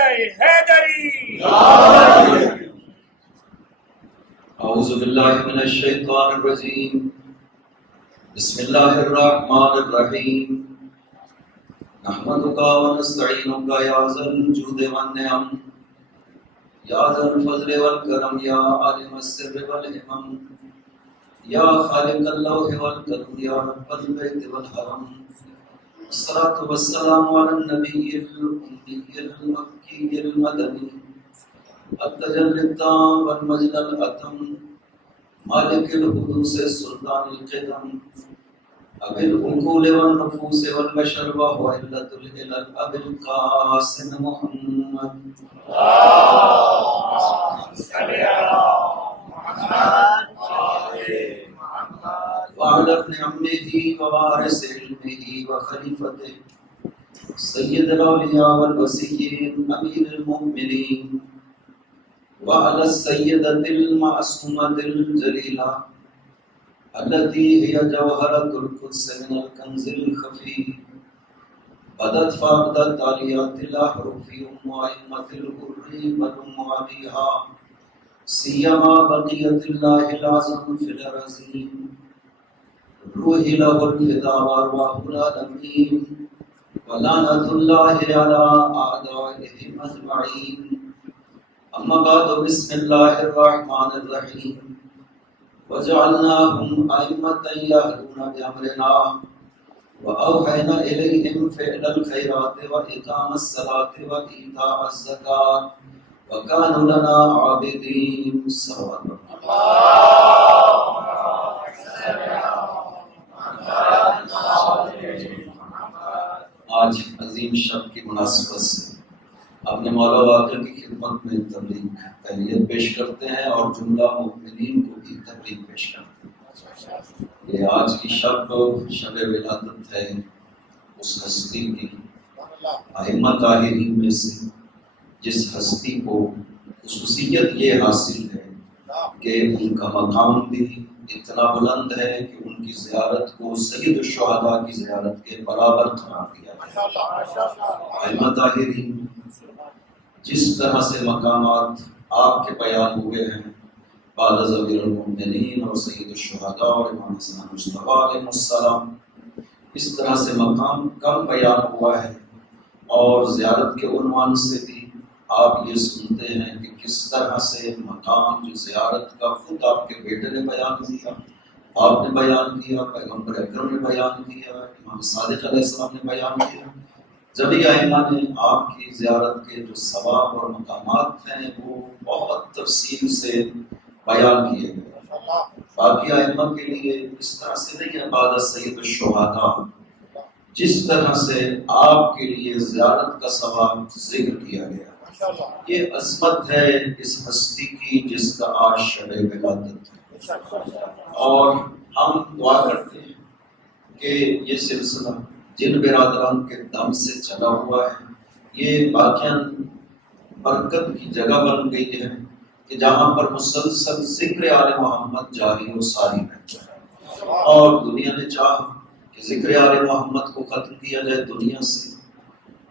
حیدری. اعوذ باللہ من الشیطان الرجیم. بسم اللہ الرحمن الرحیم. نحمدک ونستعینک یا ذا الجود والنعم یا ذا الفضل والکرم یا عالم السر والحکم یا خالق اللوح والقلم یا رب البیت والحرم. الصلاة والسلام علی النبی الأمی المکی المدنی التجلی التام والمجد الأتم مالک الحدوث سلطان القدم ابی العقول والنفوس والبشر وهو علة العلل ابی القاسم محمد. وعلى ابن عمه ووارث علمه وخليفته سيد الأولياء والوصيين أمير المؤمنين وعلى السيدة المعصومة الجليلة التي هي جوهرة القدس من الكنز الخفي بدت فابدت عاليات الأحرف أم أئمة الغر وأم أبيها سيما بقية الله العظم في الأراضين روح له الفداء وأرواح العالمين ولعنة الله على أعدائهم أجمعين. أما بعد بسم الله الرحمن الرحيم. وجعلناهم أئمة يهدون بأمرنا وأوحينا إليهم فعل الخيرات وإقام الصلاة وإيتاء الزكاة وكانوا لنا عابدين. صلوات آج عظیم شب کی مناسبت سے اپنے مولا واقع کی خدمت میں تبلیغ تحلیت پیش کرتے ہیں اور جملہ مؤمنین کو بھی تبلیغ پیش کرتے ہیں. یہ آج کی شب ولادت ہے اس ہستی کی ائمہ طاہرین میں سے جس ہستی کو خصوصیت یہ حاصل ہے کہ ان کا مقام بھی اتنا بلند ہے کہ ان کی زیارت کو سید الشہداء کی زیارت کے برابر قرار دیا ہے. ائمہ طاہرین جس طرح سے مقامات آپ کے بیان ہوئے ہیں بعد از امیر المؤمنین اور سید الشہداء اور امام حسن مصطفیٰ علیہ السلام، اس طرح سے مقام کم بیان ہوا ہے. اور زیارت کے عنوان سے بھی آپ یہ سنتے ہیں کہ کس طرح سے مقام جو زیارت کا خود آپ کے بیٹے نے بیان کیا، آپ نے بیان کیا، پیغمبر اکرم نے بیان کیا، امام صادق علیہ السلام نے بیان کیا. جبھی ائمہ نے آپ کی زیارت کے جو ثواب اور مقامات ہیں وہ بہت تفصیل سے بیان کیے گئے. باقی ائمہ کے لیے اس طرح سے نہیں ہے بعد سید الشہداء جس طرح سے آپ کے لیے زیارت کا ثواب ذکر کیا گیا. یہ عظمت ہے اس ہستی کی جس کا آج شب ولادت ہے. اور ہم دعا کرتے ہیں کہ یہ سلسلہ جن برادران کے دم سے چلا ہوا ہے یہ واقعاً برکت کی جگہ بن گئی ہے کہ جہاں پر مسلسل ذکر آل محمد جاری و ساری رہتا ہے. اور دنیا نے چاہا کہ ذکر آل محمد کو ختم کیا جائے دنیا سے.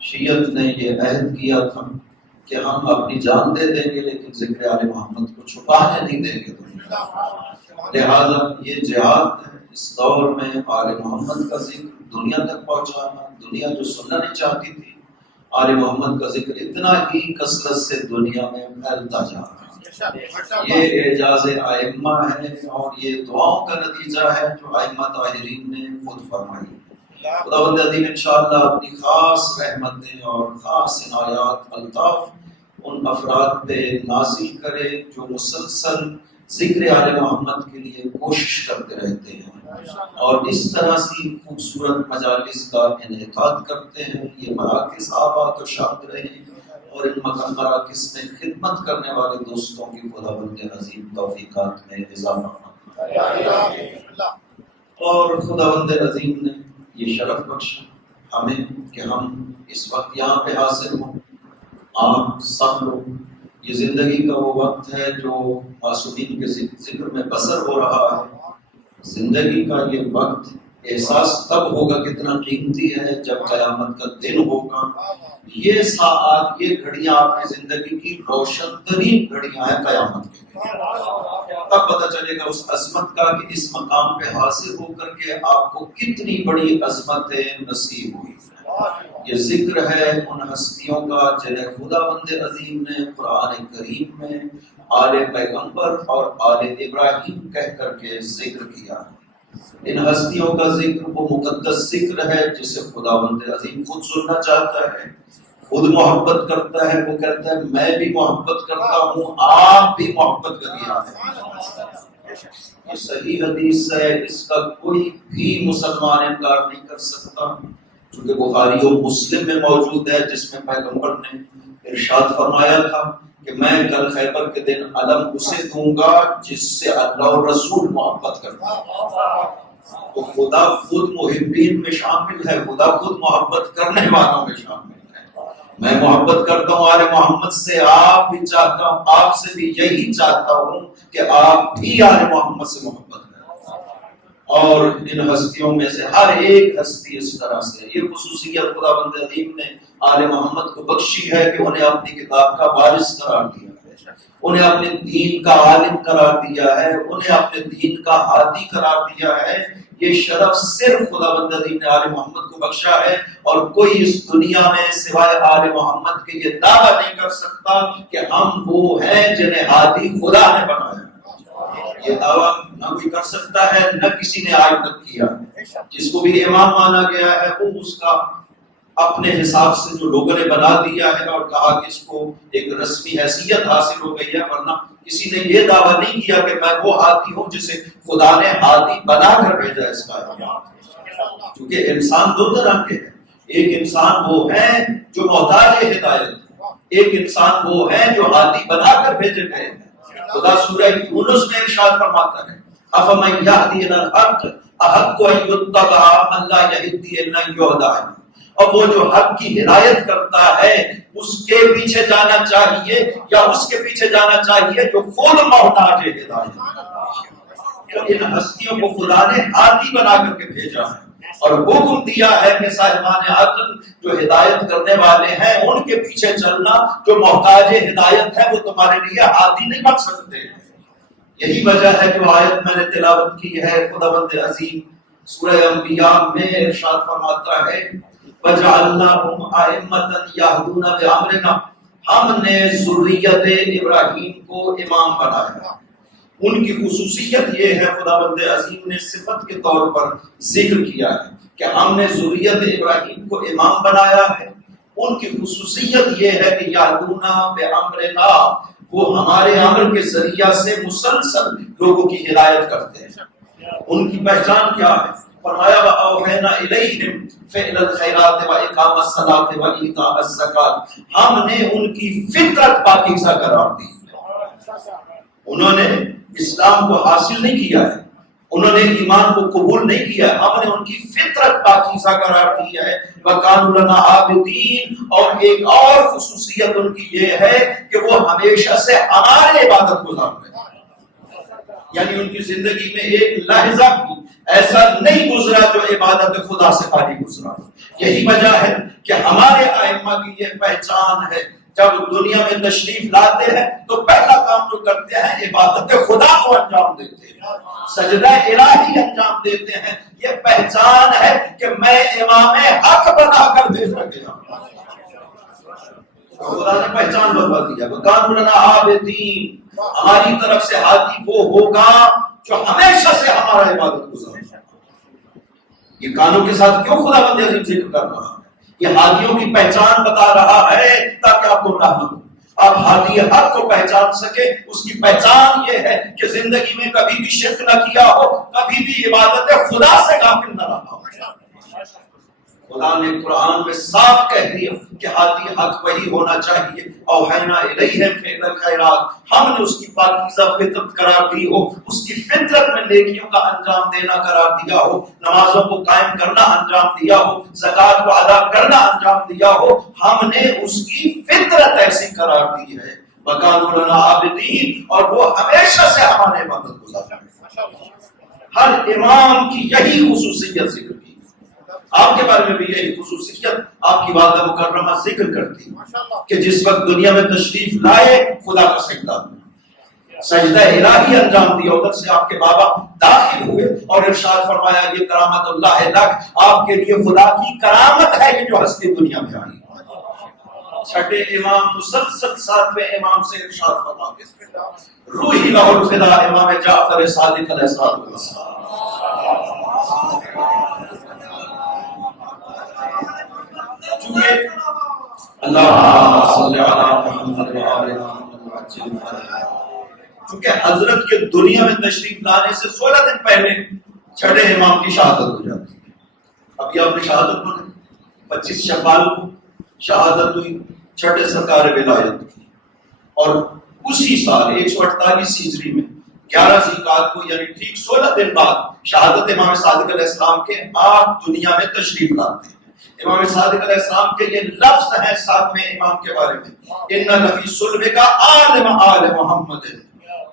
شیعت نے یہ عہد کیا تھا کہ ہم اپنی جان دے دیں گے لیکن ذکر آل محمد کو چھپانے نہیں دیں گے دنیا. لہذا یہ جہاد ہے اس دور میں آل محمد کا ذکر دنیا تک پہنچانا. دنیا جو سننا نہیں چاہتی تھی آل محمد کا ذکر اتنا ہی کثرت سے دنیا میں پھیلتا جا رہا ہے. یہ اعجاز ائمہ ہے اور یہ دعاؤں کا نتیجہ ہے جو ائمہ طاہرین نے خود فرمائی. خداوند عظیم انشاءاللہ اپنی خاص رحمتیں اور خاص عنایات الطاف ان افراد پہ نازل کرے جو مسلسل ذکر آل محمد کے لیے کوشش کرتے رہتے ہیں اور اس طرح کی خوبصورت مجالس کا انعقاد کرتے ہیں. یہ مراکز آباد و شاد رہے اور ان مراکز میں خدمت کرنے والے دوستوں کی خداوند عظیم توفیقات میں اضافہ فرمائے. اور خداوند عظیم نے یہ شرف بخشا ہمیں کہ ہم اس وقت یہاں پہ حاضر ہوں. آپ سب لوگ یہ زندگی کا وہ وقت ہے جو معصومین کے ذکر میں بسر ہو رہا ہے. زندگی کا یہ وقت احساس تب ہوگا کتنا قیمتی ہے جب قیامت کا دن ہوگا. یہ ساعات، یہ گھڑیاں آپ کی زندگی کی روشن ترین گھڑیاں ہیں قیامت کے دن. تب پتہ چلے گا اس عظمت کا کہ اس مقام پہ حاصل ہو کر کے آپ کو کتنی بڑی عظمتیں نصیب ہوئی. یہ ذکر ہے ان ہستیوں کا جنہیں خداوند عظیم نے قرآن کریم میں آل پیغمبر اور آل ابراہیم کہہ کر کے ذکر کیا. ان ہستیوں کا ذکر وہ مقدس ذکر ہے جسے خداوند عظیم خود سننا چاہتا ہے، خود محبت کرتا ہے. وہ کہتا ہے میں بھی محبت کرتا ہوں، آپ بھی محبت کریے. یہ صحیح حدیث ہے، اس کا کوئی بھی مسلمان انکار نہیں کر سکتا، چونکہ بخاری اور مسلم میں موجود ہے، جس میں پیغمبر نے ارشاد فرمایا تھا کہ میں کل خیبر کے دن علم اسے دوں گا جس سے اللہ اور رسول محبت کرتا ہے. تو خدا خود محبین میں شامل ہے، خدا خود محبت کرنے والوں میں شامل ہے. میں محبت کرتا ہوں آل محمد سے، آپ بھی چاہتا ہوں، آپ سے بھی یہی چاہتا ہوں کہ آپ بھی آل محمد سے محبت کریں. اور ان ہستیوں میں سے ہر ایک ہستی اس طرح سے، یہ خصوصیت خداوند عظیم نے آل محمد کو بخشی ہے کہ انہیں اپنی کتاب کا وارث قرار دیا ہے، انہیں اپنے دین کا عالم قرار دیا ہے، انہیں اپنے دین کا ہادی قرار دیا ہے. یہ شرف صرف خداوند عظیم نے آل محمد کو بخشا ہے، اور کوئی اس دنیا میں سوائے آل محمد کے یہ دعویٰ نہیں کر سکتا کہ ہم وہ ہیں جنہیں ہادی خدا نے بنایا. یہ دعویٰ نہ کوئی کر سکتا ہے، نہ کسی نے آج تک کیا. جس کو بھی امام مانا گیا ہے وہ اس کا اپنے حساب سے جو لوگوں نے بنا دیا ہے اور کہا کہ اس کو ایک رسمی حیثیت حاصل ہو گئی ہے، ورنہ کسی نے یہ دعویٰ نہیں کیا کہ میں وہ ہادی ہوں جسے خدا نے ہادی بنا کر بھیجا اس کا. کیونکہ انسان دو طرح کے ہیں، ایک انسان وہ ہے جو محتاج ہدایت، ایک انسان وہ ہے جو ہادی بنا کر بھیجے گئے ہیں. خدا سورہ یونس میں ارشاد فرماتا ہے افمن یہدی الی الحق احق ان یتبع من لا یہدی الا ان یہدی. اور وہ جو حق کی ہدایت کرتا ہے اس کے پیچھے جانا چاہیے یا اس کے پیچھے جانا چاہیے جو خود محتاج ہدایت. تو ان ہستیوں کو خدا نے ہادی بنا کر کے بھیجا ہے اور حکم دیا ہے کہ صاحبان عقل جو ہدایت کرنے والے ہیں ان کے پیچھے چلنا، جو محتاج ہدایت ہے وہ تمہارے لیے ہادی نہیں بن سکتے. یہی وجہ ہے جو آیت میں نے تلاوت کی ہے، خداوند عظیم سورہ انبیاء میں ارشاد فرماتا ہے وَجَعَلْنَاهُمْ أَئِمَّةً يَهْدُونَ بِأَمْرِنَا. ہم نے ذریت ابراہیم کو امام بنایا. ان کی خصوصیت یہ ہے، خداوند عظیم نے صفت کے طور پر ذکر کیا ہے کہ ہم نے ذریت ابراہیم کو امام بنایا ہے. ان کی خصوصیت یہ ہے کہ یادونا بامرنا، وہ ہمارے امر کے ذریعہ سے مسلسل لوگوں کی ہدایت کرتے ہیں. ان کی پہچان کیا ہے؟ فرمایا وَأَوْحَيْنَا إِلَيْهِمْ فِعْلَ الْخَيْرَاتِ وَإِقَامَ الصَّلَاةِ وَإِيتَاءَ الزَّكَاةِ. ہم نے ان کی فطرت پاکیزہ قرار دی. انہوں نے اسلام کو حاصل نہیں کیا ہے، انہوں نے ایمان کو قبول نہیں کیا، ہم نے ان کی فطرت پاکیزہ قرار دی ہے. وَكَانُوا لَنَا عَابِدِينَ. اور ایک اور خصوصیت ان کی یہ ہے کہ وہ ہمیشہ سے ہمارے عبادت گزار رہے ہیں. یعنی ان کی زندگی میں ایک لحظہ بھی ایسا نہیں گزرا جو عبادت خدا سے خالی گزرا. یہی وجہ ہے کہ ہمارے ائمہ کی یہ پہچان ہے، جب دنیا میں تشریف لاتے ہیں تو پہلا کام جو کرتے ہیں عبادت خدا کو انجام دیتے ہیں، سجدہ الہی انجام دیتے ہیں. یہ پہچان ہے کہ میں امام حق بنا کر بھیجا گیا. خدا نے پہچان بتا دیا وَكَانُوا لَنَا عَابِدِينَ. ہماری طرف سے ہادی وہ ہوگا جو ہمیشہ سے ہمارا عبادت گزار. یہ کانوں کے ساتھ کیوں خداوند عظیم ذکر کر رہا ہے؟ یہ ہادیوں کی پہچان بتا رہا ہے تاکہ آپ گمراہ نہ ہو. آپ ہادی حق کو پہچان سکے. اس کی پہچان یہ ہے کہ زندگی میں کبھی بھی شرک نہ کیا ہو، کبھی بھی عبادت خدا سے غافل نہ رہا ہو. خدا نے قرآن میں صاف کہہ دیا کہ ہادی حق وہی ہونا چاہیے. اوحینا الیہم فعل الخیرات. ہم نے اس کی پاکیزہ فطرت قرار دی ہو، اس کی فطرت میں نیکیوں کا انجام دینا قرار دیا ہو، نمازوں کو قائم کرنا انجام دیا ہو، زکوٰۃ کو ادا کرنا انجام دیا ہو. ہم نے اس کی فطرت ایسی قرار دی ہے. وَكَانُوا لَنَا عَابِدِينَ. اور وہ ہمیشہ سے ہمارے عبادت گزار ہیں. ہر امام کی یہی خصوصیت ذکر کی، آپ کے بارے میں بھی یہی خصوصیت آپ کی والدہ مکرمہ ذکر کرتی کہ جس وقت دنیا میں تشریف لائے خدا کا سجدہ الہی انجام دیا، ادھر سے آپ کے بابا داخل ہوئے اور ارشاد فرمایا یہ کرامت اللہ لک، آپ کے لیے خدا کی کرامت ہے یہ جو ہستی دنیا میں آئی۔ چھٹے امام مسلسل ساتویں امام سے ارشاد فرماتے روحی لہ الفدا امام جعفر صادق علیہ السلام۔ چونکہ اللہ صلی علی محمد و آل محمد، چونکہ حضرت کے دنیا میں تشریف لانے سے 16 دن پہلے چھٹے امام کی شہادت ہو جاتی ہے۔ ابھی آپ نے شہادت پڑھی 25 شوال کو شہادت ہوئی، چھٹے سرکار ولایت کی، اور اسی سال 148 ہجری میں 11 ذیقعدہ کو یعنی ٹھیک 16 دن بعد شہادت امام صادق علیہ السلام کے آپ دنیا میں تشریف لاتے ہیں۔ امام صادق علیہ السلام کے یہ لفظ ہیں ساتویں امام کے بارے میں، ان لفی صلب کا عالم آل محمد،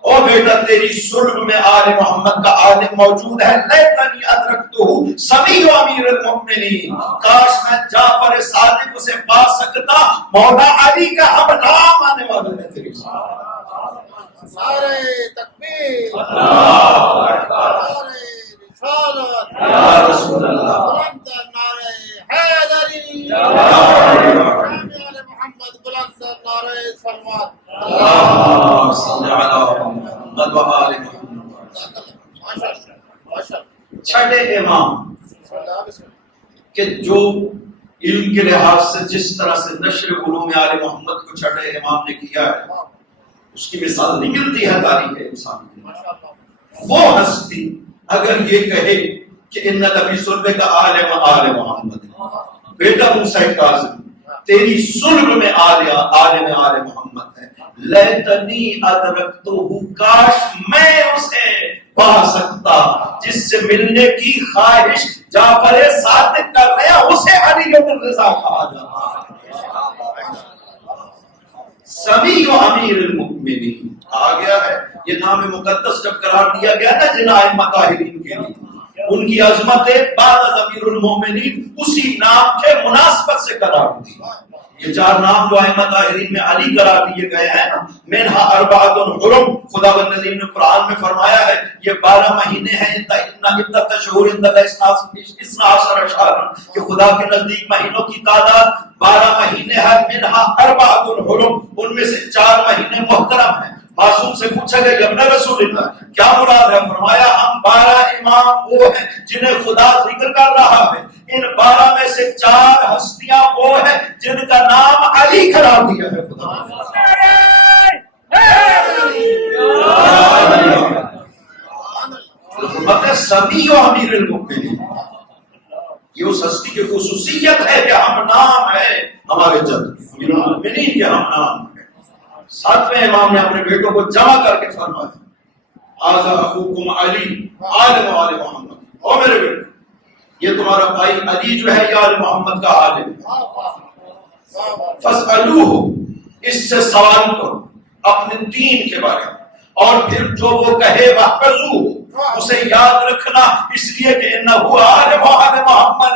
او بیٹا تیری صلب میں آل محمد کا عالم موجود ہے۔ لیتنی ادرکتہ سمیع امیر المؤمنین، کاش میں جعفر صادق اسے پا سکتا، مولا علی کا ہم نام آنے والا ہے تیری نعرہ تکبیر، اللہ اکبر، نعرہ رسالت، یا رسول اللہ، بلند نعرہ حیدری، آل محمد، بلند نعرہ سلوات، اللہم صلی علی محمد و آل محمد۔ چھٹے امام کہ جو علم کے لحاظ سے جس طرح سے نشر علوم آل محمد کو چھٹے امام نے کیا ہے اس کی مثال نہیں ملتی ہے تاریخ انسان میں۔ وہ ہستی اگر یہ کہے کہ ان لفی صلب کا عالم آل محمد، بیٹا موسیٰ کاظم تیری صلب میں عالم آل محمد ہے، لیتنی ادرکتہ، کاش میں اسے پا سکتا، جس سے ملنے کی خواہش جعفر صادق کر رہا اسے علی الرضا کہا جاتا ہے۔ سمیع امیر المؤمنین آ گیا ہے، یہ نام مقدس جب قرار دیا گیا نا جن ائمہ طاہرین کے لیے، ان کی عظمت بعد از امیر المؤمنین اسی نام کے مناسبت سے قرار دی۔ یہ چار نام جو ائمہ طاہرین میں علی قرار دیے گئے ہیں نا، منہا اربعۃ حرم، خداوند عظیم نے قرآن میں فرمایا ہے یہ 12 مہینے ہیں، ان عدت الشہور عند اللہ 12 شہرا، کہ خدا کے نزدیک مہینوں کی تعداد 12 مہینے ہے، منہا اربعۃ حرم، ان میں سے 4 مہینے محترم ہیں۔ معصوم سے پوچھا گیا کہ ابن رسول اللہ کیا مراد ہے؟ فرمایا ہم 12 امام وہ ہیں جنہیں خدا ذکر کر رہا ہے، ان 12 میں سے 4 ہستیاں وہ ہیں جن کا نام علی قرار دیا ہے خدا۔ مطلب سمیع و امیر المؤمنین، یہ اس ہستی کی خصوصیت ہے کہ ہم نام ہے ہمارے جد امیر المؤمنین کے ہم نام ہے۔ ساتویں امام نے اپنے بیٹوں کو جمع کر کے فرمایا ھذا اخوکم علی عالم آل محمد، او میرے بیٹے یہ تمہارا بھائی علی جو ہے یہ آل محمد کا عالم ہے، فاسألوہ، اس سے سوال کرو اپنے دین کے بارے میں، اور پھر جو وہ کہے واحفظوہ، اسے یاد رکھنا، اس لیے کہ انہ عالم آل محمد،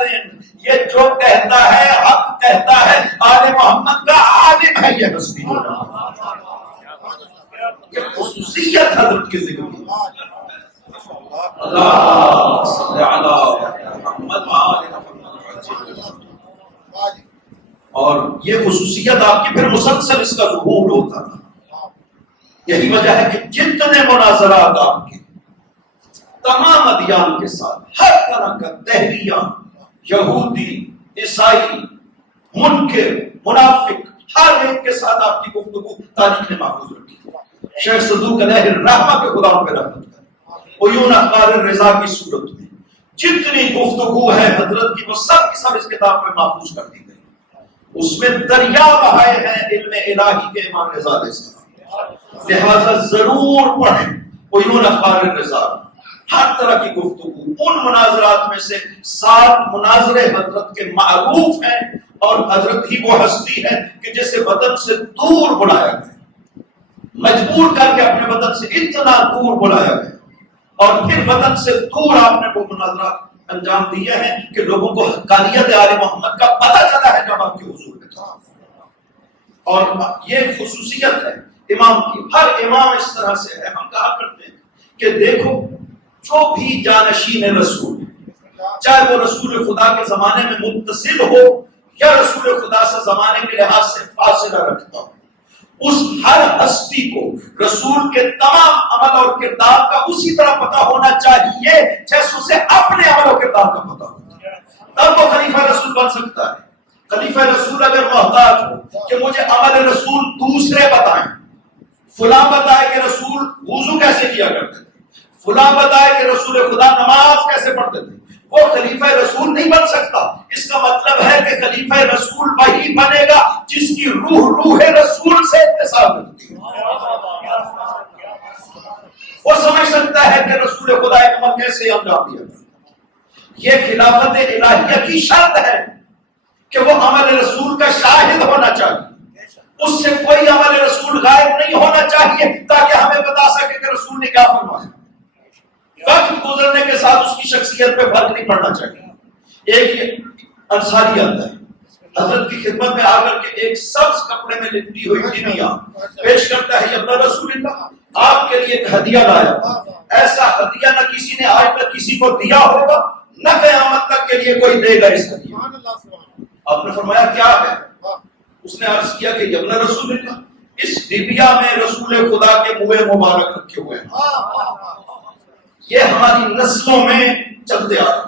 یہ جو کہتا ہے حق کہتا ہے، آل محمد کا عالم ہے یہ ہستی۔ یہ خصوصیت حضرت کی ذکر کی، اللہ صلی علی محمد و آل محمد، اور یہ خصوصیت آپ کی پھر مسلسل اس کا ظہور ہوتا رہا۔ یہی وجہ ہے کہ جتنے مناظرات آپ کے تمام ادیان کے ساتھ ہر طرح کا دہریہ، یہودی، عیسائی، منکر، منافق، ہر ایک کے ساتھ آپ کی گفتگو تاریخ نے محفوظ رکھی۔ شیخ صدوق علیہ الرحمہ کے خدا ان پہ رحمت کر، عیون اخبار الرضا کی صورت میں جتنی گفتگو ہے حضرت کی وہ سب کی سب اس کتاب میں محفوظ کر دی گئی، اس میں دریا بہائے ہیں علم الہی کے امام رضا علیہ السلام، لہذا ضرور پڑھیں عیون اخبار الرضا۔ ہر طرح کی گفتگو، ان مناظرات میں سے 7 مناظرے حضرت کے معروف ہیں، اور حضرت ہی وہ ہستی ہے کہ جسے وطن سے دور بلایا گیا، مجبور کر کے اپنے وطن سے اتنا دور بلایا گیا، اور پھر وطن سے دور آپ نے وہ مناظرات انجام دیے ہیں کہ لوگوں کو حقانیت آل محمد کا پتہ چلا ہے جب آپ کے حضور میں تھا. اور یہ خصوصیت ہے امام کی. ہر امام اس طرح سے ہے. ہم کہا کرتے ہیں کہ دیکھو جو بھی جانشین رسول چاہے وہ رسول خدا کے زمانے میں متصل ہو یا رسول خدا سے زمانے کے لحاظ سے فاصلہ رکھتا ہو، اس ہر ہستی کو رسول کے تمام عمل اور کردار کا اسی طرح پتہ ہونا چاہیے جیسے اسے اپنے عمل اور کردار کا پتہ ہوتا ہے. تب وہ خلیفہ رسول بن سکتا ہے. خلیفہ رسول اگر محتاج ہو کہ مجھے عمل رسول دوسرے بتائیں، فلاں بتائے کہ رسول وضو کیسے کیا کرتے تھے، فلاں بتائے کہ رسول خدا نماز کیسے پڑھتے تھے، وہ خلیفہ رسول نہیں بن سکتا. اس کا مطلب ہے کہ خلیفہ رسول وہی بنے گا جس کی روح رسول سے اتصال رکھتی ہے. وہ سمجھ سکتا ہے کہ رسول خدا ایک عمل کیسے انجام دیا. یہ خلافت الہیہ کی شرط ہے کہ وہ عمل رسول کا شاہد ہونا چاہیے. اس سے کوئی عمل رسول غائب نہیں ہونا چاہیے تاکہ ہمیں بتا سکے کہ رسول نے کیا فرمایا. وقت گزرنے کے ساتھ اس کی شخصیت پہ فرق نہیں پڑنا چاہیے. ایک انصاری آتا ہے حضرت کی خدمت میں آ کر کے ایک سبز کپڑے میں لپٹی ہوئی ٹینیا پیش کرتا ہے. یا اللہ رسول اللہ آپ کے لیے ایک ہدیہ لایا. ایسا ہدیہ نہ کسی نے آج تک کسی کو دیا ہوگا نہ قیامت تک کے لیے کوئی دے گا اس ہدیہ. آپ نے فرمایا کیا ہے؟ اس نے عرض کیا کہ ابن رسول اللہ اس ڈبیا میں رسول خدا کے منہ مبارک رکھے ہوئے ہیں. یہ ہماری نسلوں میں چلتے آ رہے ہیں.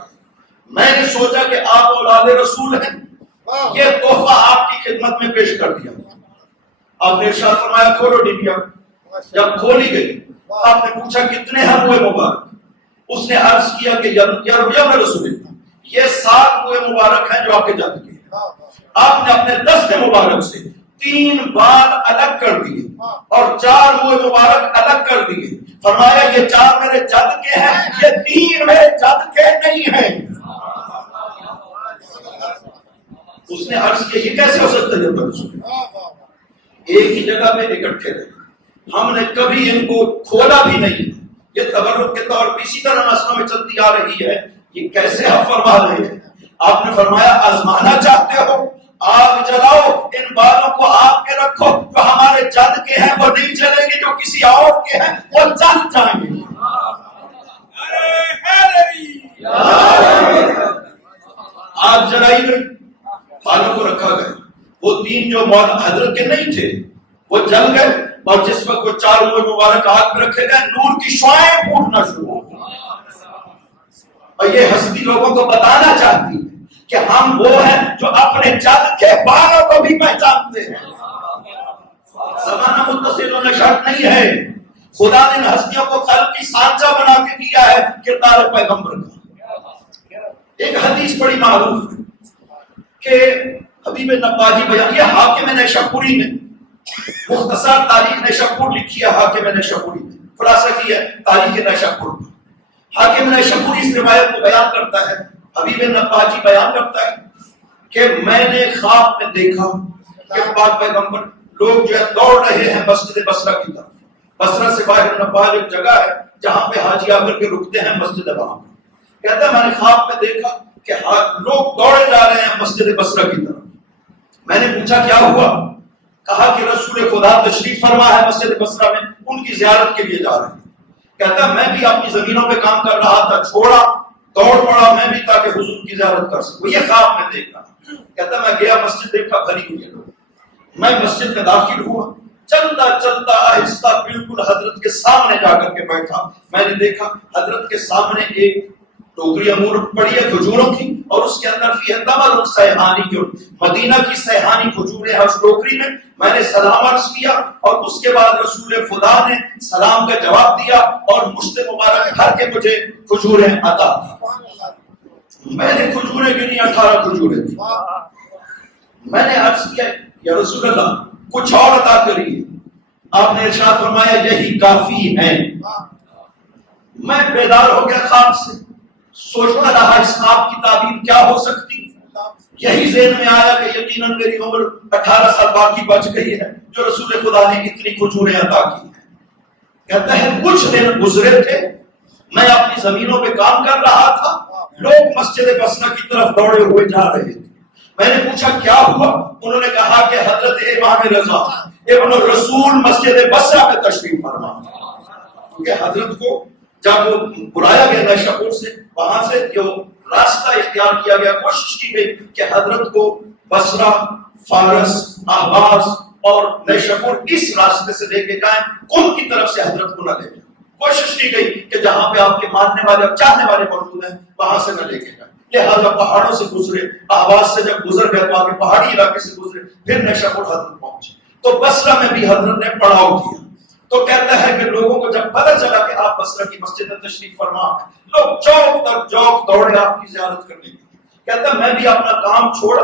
میں نے سوچا کہ آپ اولاد رسول ہیں، یہ تحفہ آپ کی خدمت میں پیش کر دیا. آپ نے ارشاد فرمایا کھولو ڈبیا. جب کھولی گئی آپ نے پوچھا کتنے ہیں منہ مبارک. اس نے عرض کیا کہ یا رسول اللہ یہ 7 منہ مبارک ہیں جو آپ کے جان کے. آپ نے اپنے دست مبارک سے 3 بال الگ کر دیے اور 4 منہ مبارک الگ کر دیے. فرمایا یہ 4 میرے جد کے ہیں، یہ 3 میرے جد کے نہیں ہیں. اس نے عرض کیا یہ کیسے ہو سکتا ہے؟ ایک ہی جگہ پہ اکٹھے رہے، ہم نے کبھی ان کو کھولا بھی نہیں. یہ تبرک کے طور پر اسی طرح نسلوں میں چلتی آ رہی ہے. یہ کیسے آپ فرما رہے ہیں؟ آپ نے فرمایا آزمانا چاہتے ہو آگ جلاؤ، ان بالوں کو آپ کے رکھو. جو ہمارے جد کے ہیں وہ نہیں چلیں گے، جو کسی اور کے ہیں وہ چل جائیں گے. آگ جلائی گئی، بالوں کو رکھا گیا. وہ 3 جو حضرت کے نہیں تھے وہ جل گئے، اور جس وقت وہ 4 منہ مبارک آگ میں رکھے گئے نور کی شعاعیں پھوٹنا شروع ہو گئی. اور یہ ہستی لوگوں کو بتانا چاہتی ہے کہ ہم وہ ہیں جو اپنے جد کے بالوں کو بھی پہچانتے ہیں. زمانہ متصل ہونا شرط نہیں ہے. خدا نے ان ہستیوں کو قلب کی سانچہ بنا کے دیا ہے کردار پیغمبر کا. ایک حدیث بڑی معروف ہے کہ حبیب نباجی بیان، یہ حاکم نیشاپوری نے مختصر تاریخ نیشاپور لکھی ہے. حاکم نیشاپوری نے خلاصہ کی ہے تاریخ نیشاپور کا. حاکم نیشاپوری اس روایت کو بیان کرتا ہے، حبیب نباجی بیان کرتا ہے کہ میں نے خواب میں دیکھا کہ پاک پیغمبر لوگ جو ہے دوڑ رہے ہیں مسجد بصرہ کی طرف. بصرہ سے باہر نباج ایک جگہ ہے جہاں پہ حاجی آ کر کے رکتے ہیں مسجد وہاں پہ. کہتا ہے میں نے خواب میں دیکھا کہ لوگ دوڑے جا رہے ہیں مسجد بصرہ کی طرف. میں نے پوچھا کیا ہوا؟ کہا کہ رسول خدا تشریف فرما ہے مسجد بصرہ میں، ان کی زیارت کے لیے جا رہے ہیں. کہتا ہے میں بھی اپنی زمینوں پہ کام کر رہا تھا، چھوڑا دوڑ پڑا میں بھی تاکہ حضور کی زیارت کر سکوں. یہ خواب میں دیکھا. کہتا میں گیا مسجد دیکھا بھری ہوئی ہے لوگ. میں مسجد میں داخل ہوا، چلتا چلتا آہستہ بالکل حضرت کے سامنے جا کر کے بیٹھا. میں نے دیکھا حضرت کے سامنے ایک ٹوکری امور پڑی ہے کھجوروں کی، اور اس کے اندر فی تمر سیحانی، مدینہ کی سیحانی کھجوریں ہیں اس ٹوکری میں. میں نے سلام عرض کیا اور اس کے بعد رسول خدا نے سلام کا جواب دیا اور مشت مبارک بھر کے مجھے کھجوریں عطا کی. میں نے کھجوریں گنی 18 کھجوریں تھی. میں نے عرض کیا یا رسول اللہ کچھ اور عطا کریے. آپ نے ارشاد فرمایا یہی کافی ہے. میں بیدار ہو گیا خواب سے، سوچتا رہا اس خواب کی تعبیر کیا ہو سکتی. یہی ذہن میں آیا کہ یقیناً میری عمر 18 سال باقی بچ گئی ہے جو رسول خدا نے اتنی کھجوریں عطا کی ہیں. کہتا ہے کچھ دن گزرے تھے، میں اپنی زمینوں پہ کام کر رہا تھا، لوگ مسجد بصرہ کی طرف دوڑے ہوئے جا رہے تھے. میں نے پوچھا کیا ہوا؟ انہوں نے کہا کہ حضرت امام رضا ابن الرسول مسجد بصرہ میں تشریف فرما. کیونکہ حضرت کو جب وہ بلایا گیا نیشاپور سے، وہاں سے جو راستہ اختیار کیا گیا، کوشش کی گئی کہ حضرت کو بصرہ، فارس، اہواز اور نیشاپور اس راستے سے لے کے جائیں، قم کی طرف سے حضرت کو نہ لے جائیں. کوشش کی گئی کہ جہاں پہ آپ کے ماننے والے اور چاہنے والے موجود ہیں وہاں سے نہ لے کے جائیں. لہٰذا پہاڑوں سے گزرے، اہواز سے جب گزر گئے تو آگے پہاڑی علاقے سے گزرے، پھر نیشاپور حضرت پہنچے. تو بصرہ میں بھی حضرت نے پڑاؤ کیا. تو کہتا ہے کہ لوگوں کو جب پتہ چلا کہ آپ بصرہ کی مسجد میں تشریف فرما ہیں، لوگ چوک تک چوک دوڑے آپ کی زیارت کرنے کے لیے. کہتا میں بھی اپنا کام چھوڑا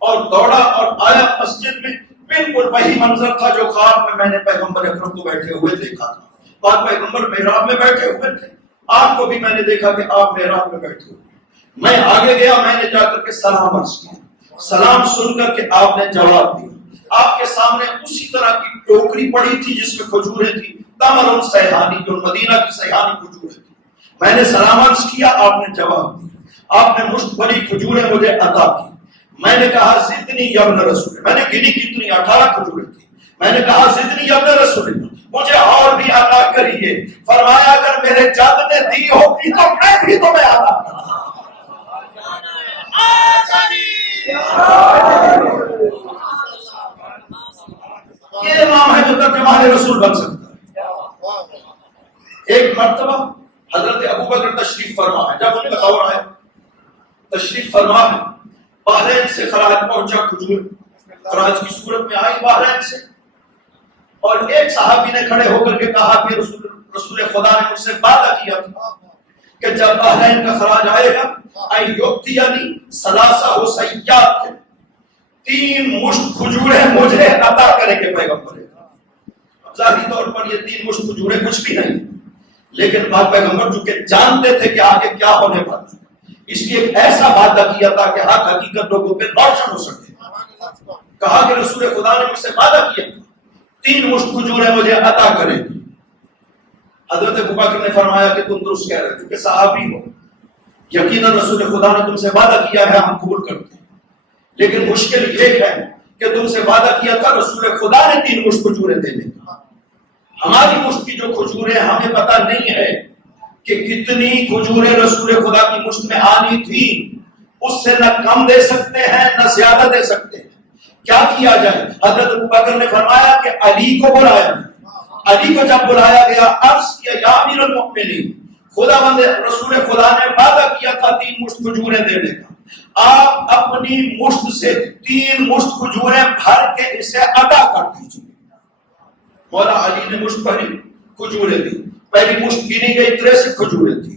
اور دوڑا اور آیا مسجد میں. بالکل وہی منظر تھا جو خواب میں نے پیغمبر اکرم کو بیٹھے ہوئے دیکھا تھا. بعد پیغمبر محراب میں بیٹھے ہوئے تھے، آپ کو بھی میں نے دیکھا کہ آپ محراب میں بیٹھے ہوئے. میں آگے گیا، میں نے جا کر کے سلام عرض کیا. سلام سن کر کے آپ نے جواب دیا. آپ کے سامنے اسی طرح کی ٹوکری پڑی تھی جس میں کھجوریں تھی، تمر سیحانی، جو مدینہ کی سیحانی کھجوریں تھی. میں نے سلام عرض کیا، آپ نے جواب دیا. آپ نے مشت بھری کھجوریں مجھے عطا کی. میں نے کہا زدنی یا ابن رسول، میں نے گنی کتنی، 18 کھجوریں تھی. میں نے کہا زدنی یا ابن رسول، مجھے اور بھی عطا کریے. فرمایا اگر میرے جد نے دی ہوتی تو میں بھی تمہیں عطا کرتا. یہ امام ہے جو ترجمان رسول بن سکتا ہے. ایک مرتبہ حضرت ابوبکر تشریف فرما ہے، جب ان کا دور آیا تشریف فرما ہے، بحرین سے خراج پہنچا. کھجور خراج کی صورت میں آئی بحرین سے، اور ایک صحابی نے کھڑے ہو کر کے کہا کہ رسول خدا نے مجھ سے وعدہ کیا تھا کہ جب بحرین کا خراج آئے گا یعنی ثلاثہ حسیات، 3 مشت کھجوریں مجھے عطا کریں گے پیغمبر. ظاہری طور پر یہ 3 مشت کھجوریں کچھ بھی نہیں، لیکن بات پیغمبر چونکہ جانتے تھے کہ آگے کیا ہونے والا ہے، اس لیے ایک ایسا وعدہ کیا تھا کہ حق حقیقت لوگوں پہ روشن ہو سکے. کہا کہ رسول خدا نے مجھ سے وعدہ کیا 3 مشت کھجوریں مجھے عطا کریں گے. حضرت ابوبکر نے فرمایا کہ تم درست کہہ رہے، کیونکہ صحابی ہو، یقیناً رسول خدا نے تم سے وعدہ کیا ہے، ہم قبول کرتے ہیں. لیکن مشکل یہ ہے کہ تم سے وعدہ کیا تھا رسول خدا نے 3 مشت کھجوریں دینے کا. ہماری مشت کی جو کھجوریں ہمیں پتہ نہیں ہے کہ کتنی کھجوریں رسول خدا کی مشت میں آنی تھی. اس سے نہ کم دے سکتے ہیں نہ زیادہ دے سکتے ہیں. کیا کیا جائے؟ حضرت ابوبکر نے فرمایا کہ علی کو بلایا. علی کو جب بلایا گیا، عرض کیا یا امیر المؤمنین، خدا بند رسول خدا نے وعدہ کیا تھا 3 مشت کھجوریں دینے کا، آپ اپنی مشت سے 3 مشت کھجوریں بھر کے اسے عطا کر دیجیے. مولا علی نے مشت بھری کھجوریں دی. پہلی مشت گنی گئی 63 کھجوریں تھی،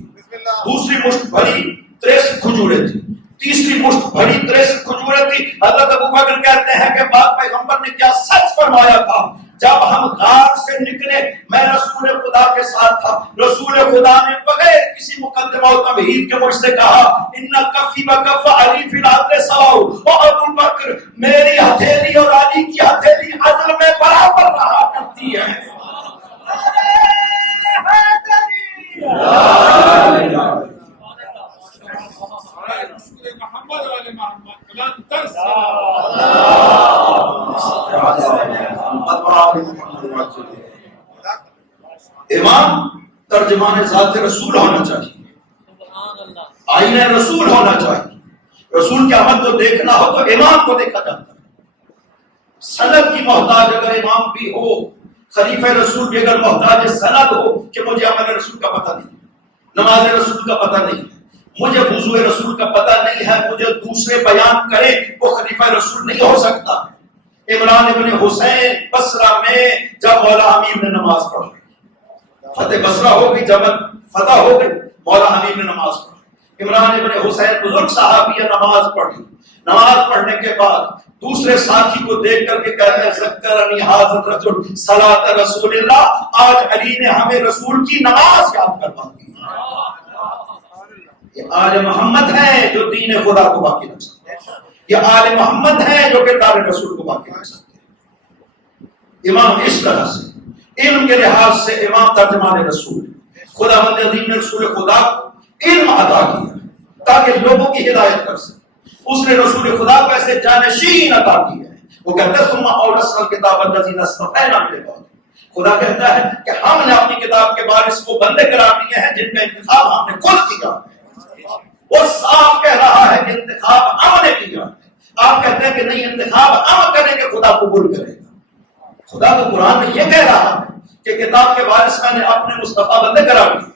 دوسری مشت بھری 63 کھجوریں تھی، تیسری مشت بھری 63 کھجوریں تھی. حضرت ابوبکر کہتے ہیں کہ بعد پیغمبر نے کیا سچ فرمایا تھا. جب ہم غار سے نکلے میں رسول خدا کے ساتھ تھا. رسول خدا نے بغیر کسی مقدمہ و تمہید کے مجھ سے کہا ان کفی بکف علی فی العدل سواء، اور ابوبکر میری ہتھیلی اور علی کی ہتھیلی عدل میں برابر رہا کرتی ہے. امام ترجمان ذات رسول ہونا چاہیے، آئینہ رسول ہونا چاہیے. رسول کے عمل کو دیکھنا ہو تو امام کو دیکھا جاتا ہے. سند کی محتاج اگر امام بھی ہو، خلیفہ رسول بھی اگر محتاج سند ہو کہ مجھے عمل رسول کا پتہ نہیں، نماز رسول کا پتہ نہیں ہے، مجھے وضو رسول کا پتہ نہیں ہے، مجھے دوسرے بیان کرے، وہ خلیفہ رسول نہیں ہو سکتا. عمران ابن حسین بصرہ میں جب مولا امیر نے نماز پڑھی، فتح بصرہ ہو گئی، جب فتح ہو گئی، مولا امیر نے نماز پڑھی. عمران ابن حسین بزرگ صحابی نماز پڑھی. نماز پڑھنے کے بعد دوسرے ساتھی کو دیکھ کر کے کہتے ہیں ذکرنی ھذا الرجل صلاۃ رسول اللہ، آج علی نے ہمیں رسول کی نماز یاد کروا دی. یہ آل محمد ہے جو دین خدا کو باقی رکھ سکتے ہیں، یہ آل محمد ہے جو کردار رسول کو باقی رکھ سکتے ہیں. امام اس طرح سے علم کے لحاظ سے امام ترجمان رسول، خداوند عظیم نے رسول خدا کو علم عطا کیا تاکہ لوگوں کی ہدایت کر سکے. اس نے رسول خدا کو ایسے جانشین عطا کیا ہے. وہ کہتا ہے ثم اورثنا الکتاب الذین اصطفینا من عبادنا. خدا کہتا ہے کہ ہم نے اپنی کتاب کے وارث کو بندے قرار دیے ہیں جن کا انتخاب ہم نے خود کیا. وہ صاف کہہ رہا ہے کہ انتخاب ہم نے کیا. آپ کہتے ہیں کہ نہیں انتخاب ہم کریں گے خدا قبول کرے گا. خدا تو قرآن میں یہ کہہ رہا ہے کہ کتاب کے وارث میں نے اپنے مصطفیٰ بندے قرار دیے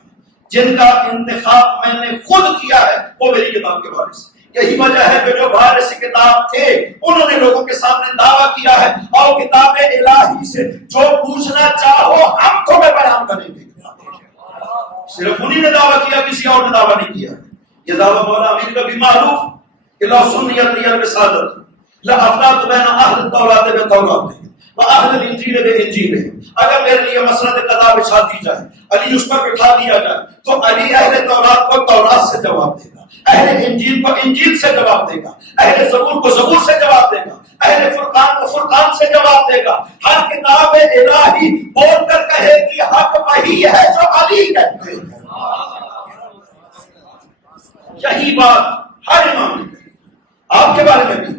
جن کا انتخاب میں نے خود کیا ہے وہ میری کتاب کے وارث. یہی وجہ ہے کہ جو وارث کتاب تھے انہوں نے لوگوں کے سامنے دعویٰ کیا ہے اور کتاب الہی سے جو پوچھنا چاہو ہم تمہیں بیان کریں گے. صرف انہی نے دعویٰ کیا, کسی اور نے دعویٰ نہیں کیا. یہ دعویٰ مولا امیر کا بھی معروف الا سنیت لی الوسادت لا افراد بین اہل التوراۃ بالتوراۃ واہل الانجیل بالانجیل. اگر میرے لیے مسند قضا بچھا دی جائے, علی اس پر بٹھا دیا جائے تو علی اہل تورات کو تورات سے جواب دے گا, اہل انجیل کو انجیل سے جواب دے گا, اہل زبور کو زبور سے جواب دے گا, اہل فرقان کو فرقان سے جواب دے گا. ہر کتاب الہی بول کر کہے گی حق وہی ہے جو علی کہتے ہیں. یہی بات ہر امام نے کہی. آپ کے بارے میں بھی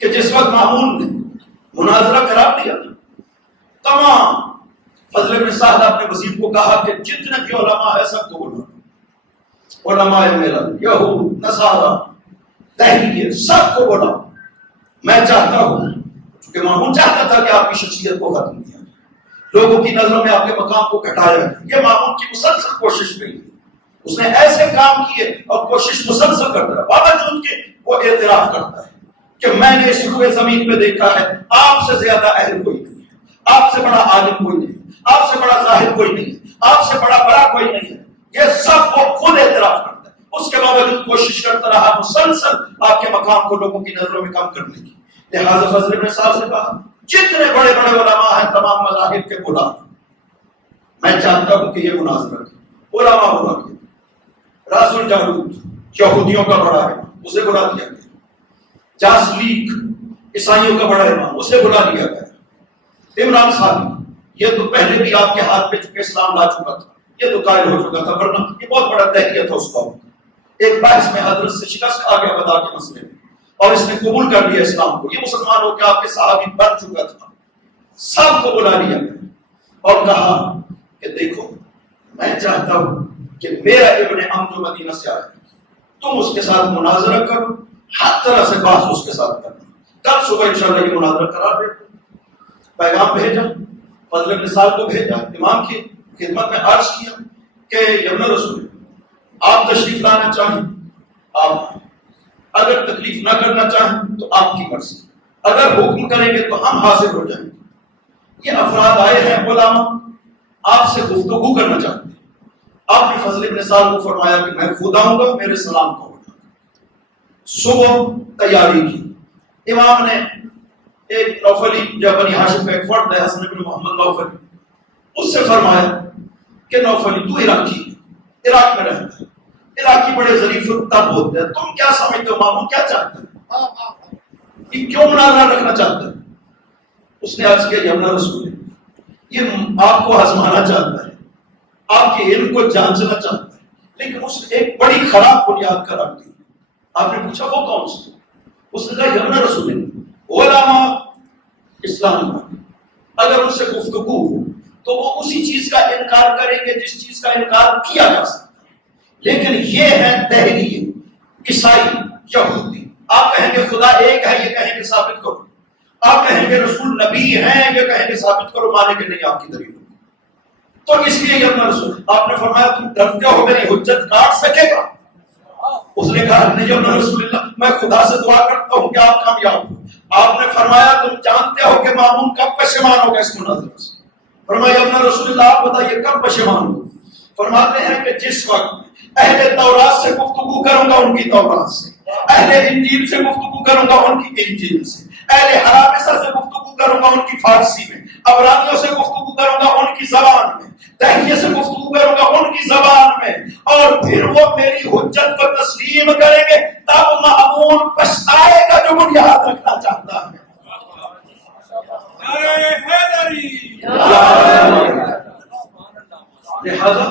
کہ جس وقت مامون نے مناظرہ قرار دیا تمام فضل بن سہل اپنے وزیر کو کہا کہ جتنے بھی علماء ہیں سب کو بلاؤ, علماء ملل, یہود, نصارہ, دہریے, سب کو بلاؤ. میں چاہتا ہوں کہ مامون چاہتا تھا کہ آپ کی شخصیت کو ختم کیا جائے, لوگوں کی نظروں میں آپ کے مقام کو گھٹایا جائے. یہ مامون کی مسلسل کوشش رہی. اس نے ایسے کام کیے اور کوشش مسلسل کرتا رہا, باوجود کے وہ اعتراف کرتا ہے کہ میں نے اس روئے زمین پہ دیکھا ہے آپ سے زیادہ اہل کوئی نہیں ہے, آپ سے بڑا عالم کوئی نہیں ہے, آپ سے بڑا زاہد کوئی نہیں ہے, آپ سے بڑا بڑا کوئی نہیں ہے. یہ سب وہ خود اعتراف کرتا ہے. اس کے باوجود کوشش کرتا رہا مسلسل آپ کے مقام کو لوگوں کی نظروں میں کم کرنے کی. لہٰذا فضل بن صاحب سے کہا جتنے بڑے بڑے علماء ہیں تمام مذاہب کے بلا, میں چاہتا ہوں کہ یہ مناظرہ علماء بلا کے راس الجارود یہودیوں کا بڑا ہے اسے بلا دیا گیا. جاسلیک عیسائیوں کا بڑا امام اسے بلا دیا گیا. عمران صاحب یہ تو پہلے بھی آپ کے ہاتھ پہ چکے اسلام لا چکا تھا, یہ تو قائل ہو چکا تھا, ورنہ یہ بہت بڑا تحریہ تھا اس کا. ایک بحث میں حضرت سے شکست آ گیا بتا کے مسئلے میں اور اس نے قبول کر لیا اسلام کو. یہ مسلمان ہو کے آپ کے صحابی بن چکا تھا. سب کو بلا لیا گیا اور کہا کہ دیکھو میں چاہتا ہوں کہ میرا ابن عم جو مدینہ سے آیا تم اس کے ساتھ مناظرہ کرو, ہر طرح سے بات اس کے ساتھ کرنا. کل صبح انشاءاللہ یہ مناظرہ قرار دے. پیغام بھیجا, فضل بن صاحب کو بھیجا, امام کی خدمت میں عرض کیا کہ یمن رسول آپ تشریف لانا چاہیں آپ, اگر تکلیف نہ کرنا چاہیں تو آپ کی مرضی, اگر حکم کریں گے تو ہم حاضر ہو جائیں گے. یہ افراد آئے ہیں علماء آپ سے گفتگو کرنا چاہتے ہیں. آپ نے فضل بن صاحب کو فرمایا کہ میں خود آؤں گا, میرے سلام کو اٹھا. صبح تیاری کی. امام نے ایک نوفلی جو بنی ہاشم کا ایک فرد ہے حسن بن محمد نوفلی, اس سے فرمایا کہ نوفلی تو عراقی عراق میں رہتا ہے, عراقی بڑے ظریف تب ہوتے ہیں, تم کیا سمجھتے ہو مامون کیا چاہتے ہیں, یہ کیوں مناظرہ رکھنا چاہتا ہے؟ اس نے عرض کیا یمنا رسول یہ آپ کو آزمانا چاہتا ہے, آپ کے علم کو جانچنا چاہتا ہے, لیکن اس نے ایک بڑی خراب بنیاد قرار دی. آپ نے پوچھا وہ کون سی؟ اس نے کہا یمنا رسول علماء اسلام میں اگر ان سے گفتگو ہو تو وہ اسی چیز کا انکار کریں گے جس چیز کا انکار کیا جا سکتا ہے. لیکن یہ ہے دہریے, عیسائی, یہودی. آپ کہیں گے خدا ایک ہے, یہ کہیں گے ثابت کرو. آپ کہیں گے رسول نبی ہیں, یہ کہیں گے ثابت کرو. مانیں گے نہیں آپ کی دلیل. تو اس لیے یہ اپنا رسول, آپ نے فرمایا تم ڈرتے ہو میری حجت کاٹ سکے گا؟ اس نے کہا نہیں اپنا رسول اللہ میں خدا سے دعا کرتا ہوں کہ آپ کامیاب ہو. آپ نے فرمایا تم جانتے ہو کہ مامون کب پشیمان ہوگا اس مناظرے سے؟ فرمایا اپنا رسول اللہ آپ بتائیے کب پشیمان ہو؟ فرماتے ہیں کہ جس وقت اہل تورات سے گفتگو کروں گا ان کی تورات سے, اہل انجیل سے گفتگو کروں گا ان کی انجیل سے, اہل حرامسہ سے گفتگو کروں گا ان کی فارسی میں, عبرانیوں سے گفتگو کروں گا ان کی زبان میں, دہریے سے گفتگو کروں گا ان کی زبان میں, اور پھر وہ میری حجت کو تسلیم کریں گے تب مامون پچھتائے گا جو بنیاد رکھنا چاہتا ہے. لہذا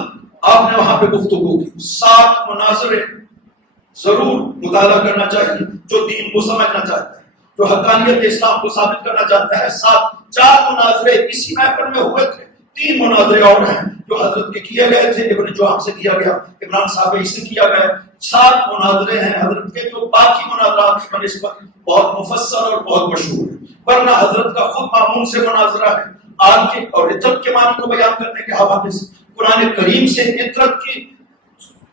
آپ نے وہاں پہ گفتگو کی. 7 مناظرے ضرور مطالعہ کرنا چاہیے جو دین کو سمجھنا چاہتا ہے, جو حقانیت اسلام کو ثابت کرنا چاہتا ہے. 4 مناظرے اسی محفل میں ہوئے تھے. 3 مناظرے اور ہیں جو حضرت کے کیے گئے تھے, ابن جوہم سے کیا گیا, عمران صاحب سے کیا گیا. 7 مناظرے ہیں حضرت کے جو باقی مناظرات کی بنسبت بہت مفصل اور بہت مشہور ہے. ورنہ حضرت کا خود مامون سے مناظرہ ہے آل کے اور عطرت کے معنی کو بیان کرنے کے حوالے سے. قرآن کریم سے عطرت کی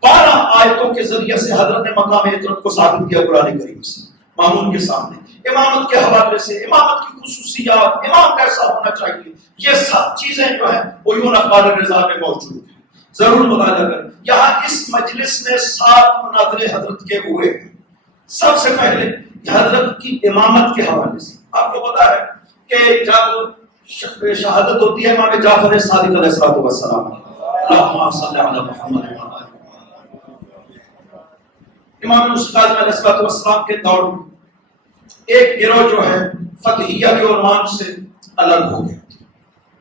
12 آیتوں کے ذریعے سے حضرت نے مقام عطرت کو ثابت کیا قرآن کریم سے مامون کے سامنے. امامت کے حوالے سے امامت کی خصوصیات, امام کیسا ہونا چاہیے, یہ سب چیزیں جو ہیں وہ یوں اخبار رضا میں موجود ہیں. ضرور مطالعہ کریں. یہاں اس مجلس میں 7 مناظرے حضرت کے ہوئے ہیں. سب سے پہلے حضرت کی امامت کے حوالے سے آپ کو پتا ہے کہ جب شہادت ہوتی ہے امام جعفر صادق علیہ السلام, اللہم صلی علی محمد, امام مصطفیٰ علیہ السلام کے دور میں ایک گروہ جو ہے فتحیہ کے عنوان سے الگ ہو گیا.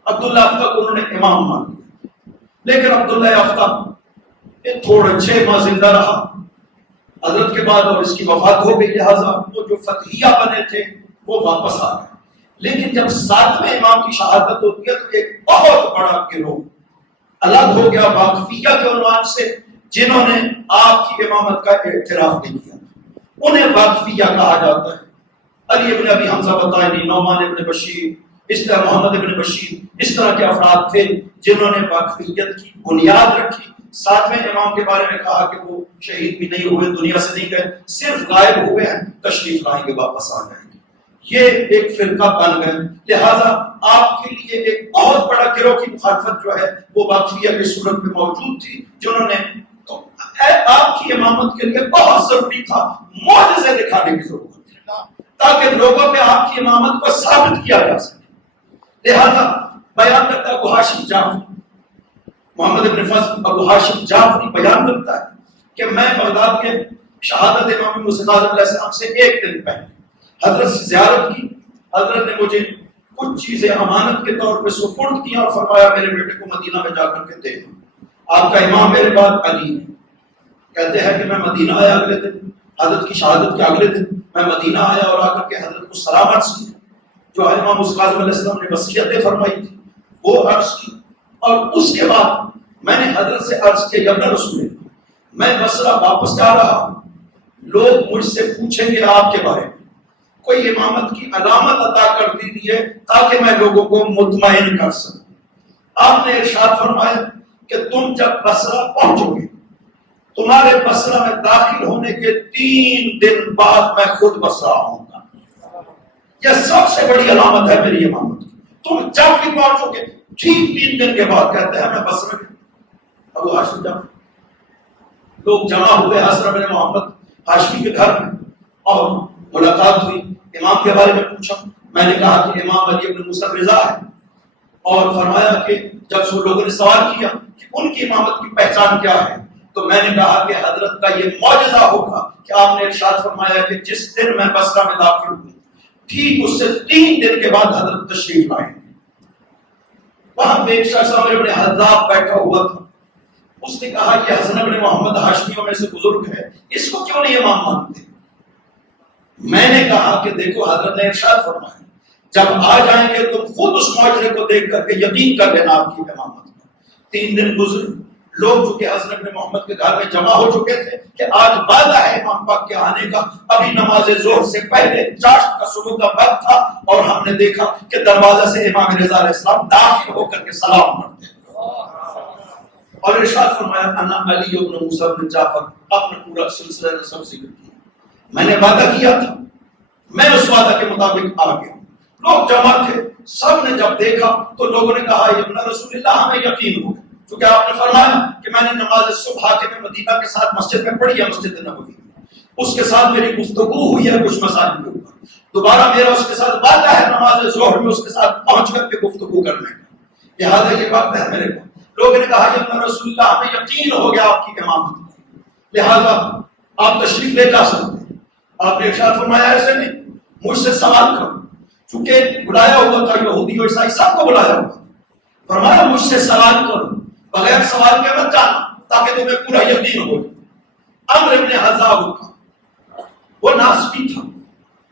عبداللہ افتہ کو انہوں نے امام مان لیا, لیکن عبداللہ افتہ تھوڑے 6 ماہ زندہ رہا حضرت کے بعد اور اس کی وفات ہو گئی. لہٰذا وہ جو فتحیہ بنے تھے وہ واپس آ گئے. لیکن جب 7ویں امام کی شہادت ہوتی ہے تو ایک بہت بڑا گروہ الگ ہو گیا واقفیہ کے عنوان سے, جنہوں نے آپ کی امامت کا اعتراف نہیں کیا. انہیں واقفیہ کہا جاتا ہے. علی ابن ابی حمزہ بطائنی, نعمان ابن بشیر, اس طرح محمد ابن بشیر, اس طرح کے افراد تھے جنہوں نے واقفیت کی بنیاد رکھی. 7ویں امام کے بارے میں کہا کہ وہ شہید بھی نہیں ہوئے, دنیا سے نہیں گئے, صرف غائب ہوئے ہیں, تشریف لائیں گے, واپس آ جائیں گے. یہ ایک فرقہ بن گئے. لہذا آپ کے لیے ایک بہت بڑا گروہ کی مخالفت جو ہے وہ واقفیہ کی صورت میں موجود تھی, جنہوں نے تو آپ کی امامت کے لیے بہت ضروری تھا معجزے دکھانے کی ضرورت تھی تاکہ لوگوں پہ آپ کی امامت کو ثابت کیا جا سکے. لہذا بیان کرتا ہے ابو ہاشم جعفری, محمد بن فضل ابو ہاشم جعفری بیان کرتا ہے کہ میں بغداد کے شہادت امام موسیٰ کاظم علیہ السلام سے 1 دن پہلے حضرت سے زیارت کی. حضرت نے مجھے کچھ چیزیں امانت کے طور پہ سپرد کی اور فرمایا میرے بیٹے کو مدینہ میں جا کر کے دے دو. آپ کا امام میرے بعد علی ہے. کہتے ہیں کہ میں مدینہ آیا اگلے دن, حضرت کی شہادت کے اگلے دن میں مدینہ آیا اور آ کر کے حضرت کو سلام عرض کی جو امام موسیٰ کاظم علیہ السلام نے وصیتیں فرمائی تھی وہ عرض کی. اور اس کے بعد میں نے حضرت سے عرض کیا یا رسول اللہ, میں بصرہ واپس جا رہا ہوں, لوگ مجھ سے پوچھیں گے آپ کے بارے میں, کوئی امامت کی علامت عطا کر دیجیے تاکہ میں لوگوں کو مطمئن کر سکوں. آپ نے ارشاد فرمایا کہ تم جب بصرہ پہنچو گے, تمہارے بصرہ میں داخل ہونے کے 3 دن بعد میں خود بصرہ آؤں گا. یہ سب سے بڑی علامت ہے میری امامت کی. تم جب بھی پہنچو گے ٹھیک 3 دن کے بعد کہتے ہیں میں بصرہ میں. ابو ہاشم جعفری, لوگ جمع ہوئے حضرت بن محمد ہاشمی کے گھر میں اور ملاقات ہوئی. امام کے بارے میں پوچھا, میں نے کہا کہ امام علی ابن موسیٰ رضا ہے, اور فرمایا کہ جب سب لوگوں نے سوال کیا کہ ان کی امامت کی پہچان کیا ہے تو میں نے کہا کہ حضرت کا یہ معجزہ ہوگا کہ آپ نے ارشاد فرمایا کہ جس دن میں بصرہ میں داخل ہوں ٹھیک اس سے 3 دن کے بعد حضرت تشریف لائیں. وہاں پہ ایک شخص عمر بن حذاب بیٹھا ہوا تھا. اس نے کہا یہ حسن بن محمد ہاشمیوں میں سے بزرگ ہے, اس کو کیوں نہیں امام مانتے؟ میں نے کہا کہ دیکھو حضرت نے ارشاد فرمایا جب آ جائیں گے تم خود اس معجزے کو دیکھ کر کے یقین کر لینا آپ کی امامت میں. 3 دن گزرے, لوگ جو کہ حضرت بن محمد کے گھر میں جمع ہو چکے تھے کہ آج وعدہ ہے امام پاک کے آنے کا. ابھی نماز ظہر سے پہلے چاشت کا صبح کا وقت تھا اور ہم نے دیکھا کہ دروازے سے امام رضا علیہ السلام داخل ہو کر کے سلام پڑھتے اور ارشاد فرمایا انا علی ابن موسیٰ بن جعفر. اپنا پورا سلسلہ نسب ذکر کیا. میں نے وعدہ کیا تھا, میں اس وعدہ کے مطابق آ گیا. لوگ جمع تھے, سب نے جب دیکھا تو لوگوں نے کہا ابن رسول اللہ ہمیں یقین ہو گیا کیونکہ آپ نے فرمایا کہ میں نے نماز صبح کے میں مدینہ کے ساتھ مسجد میں پڑھی ہے, مسجد نبوی, اس کے ساتھ میری گفتگو ہوئی ہے کچھ مسائل کے اوپر. دوبارہ میرا اس کے ساتھ وعدہ ہے نماز ظہر میں اس کے ساتھ پہنچ کر کے گفتگو کرنے کا. لہٰذا یہ بات ہے میرے کو. لوگوں نے کہا ابن رسول اللہ ہمیں یقین ہو گیا آپ کی امامت میں, لہٰذا آپ تشریف لے جا سکتے ہیں. آپ نے ارشاد فرمایا ایسے نہیں, مجھ سے سوال کرو, چونکہ بلایا ہوا تھا یہودی اور عیسائی سب کو بلایا ہوا. فرمایا مجھ سے سوال کرو, بغیر سوال کے مت جانا, تاکہ تمہیں پورا یقین ہو. عمرو بن حزاب کا وہ ناسبی تھا.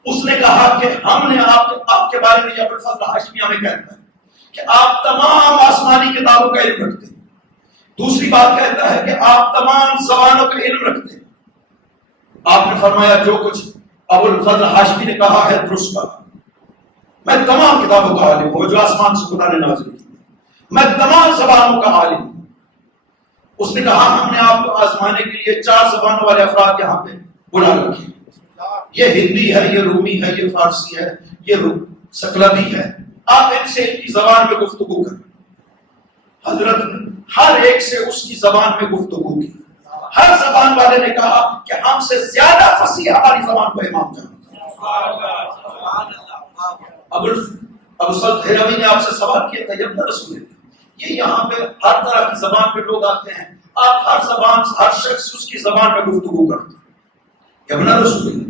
اس نے کہا کہ ہم نے آپ کے بارے میں، ابو الفضل ہاشمی ہمیں کہتا ہے کہ آپ تمام آسمانی کتابوں کا علم رکھتے ہیں. دوسری بات کہتا ہے کہ آپ تمام زبانوں کا علم رکھتے ہیں. آپ نے فرمایا جو کچھ ابو الفضل ہاشمی نے کہا ہے درست کہا. میں تمام کتابوں کا عالم ہوں جو آسمان سے خدا نے نازل کی. میں تمام زبانوں کا عالم ہوں. اس نے کہا ہم نے آپ کو آزمانے کے لیے 4 زبانوں والے افراد یہاں پہ بلا رکھے. یہ ہندی ہے، یہ رومی ہے، یہ فارسی ہے، یہ سکلبی ہے. آپ ان سے ان کی زبان میں گفتگو کریں. حضرت نے ہر ایک سے اس کی زبان میں گفتگو کی. ہر زبان والے نے کہا کہ ہم سے زیادہ فصیح ہماری زبان کو امام جانتا. ابو سعد دہلوی نے آپ سے سوال کیا تھا یمن رسول اللہ، یہ یہاں پہ ہر طرح کی زبان پہ لوگ آتے ہیں، آپ ہر زبان ہر شخص اس کی زبان میں گفتگو کرتے ہیں. یمن رسول اللہ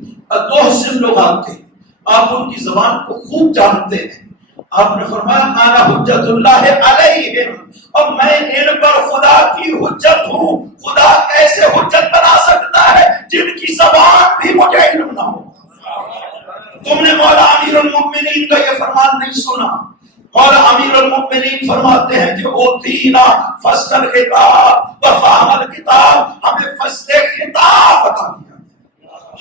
2 حسن لوگ آتے ہیں، آپ ان کی زبان کو خوب جانتے ہیں. آپ نے فرمایا انا حجت اللہ علیہم، اور میں ان پر خدا کی حجت ہوں. خدا کیسے حجت بنا سکتا ہے جن کی زبان بھی مجھے علم نہ ہو. تم نے مولا امیر المؤمنین کا یہ فرمان نہیں سنا. مولا امیر المؤمنین فرماتے ہیں کہ اوتینا فصل الخطاب وفهم الکتاب، ہمیں فصل خطاب بتا دیا.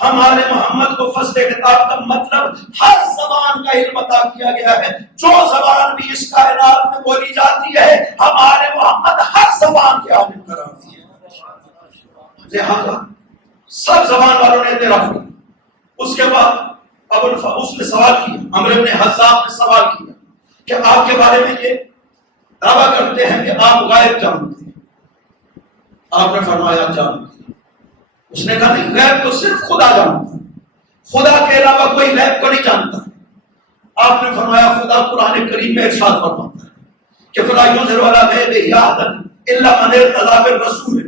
ہمارے محمد کو فصل خطاب کا مطلب ہر زبان کا علم عطا کیا گیا ہے. جو زبان بھی اس کائنات میں بولی جاتی ہے ہمارے محمد ہر زبان کے عالم قرار دیے. لہذا سب زبان والوں نے اعتراف کیا. اس کے بعد اس نے سوال کیا، عمرو بن حزاب نے سوال کیا کہ آپ کے بارے میں یہ دعویٰ کرتے ہیں کہ آپ غائب جانتے ہیں. آپ نے فرمایا جانتے. اس نے کہا نہیں، غیب تو صرف خدا جانتا ہے، خدا کے علاوہ کوئی غیب کو نہیں جانتا. آپ نے فرمایا خدا قرآن کریم میں ارشاد فرماتا ہے کہ فلا یظہر علی غیبہ احدا الا من ارتضی بالرسول،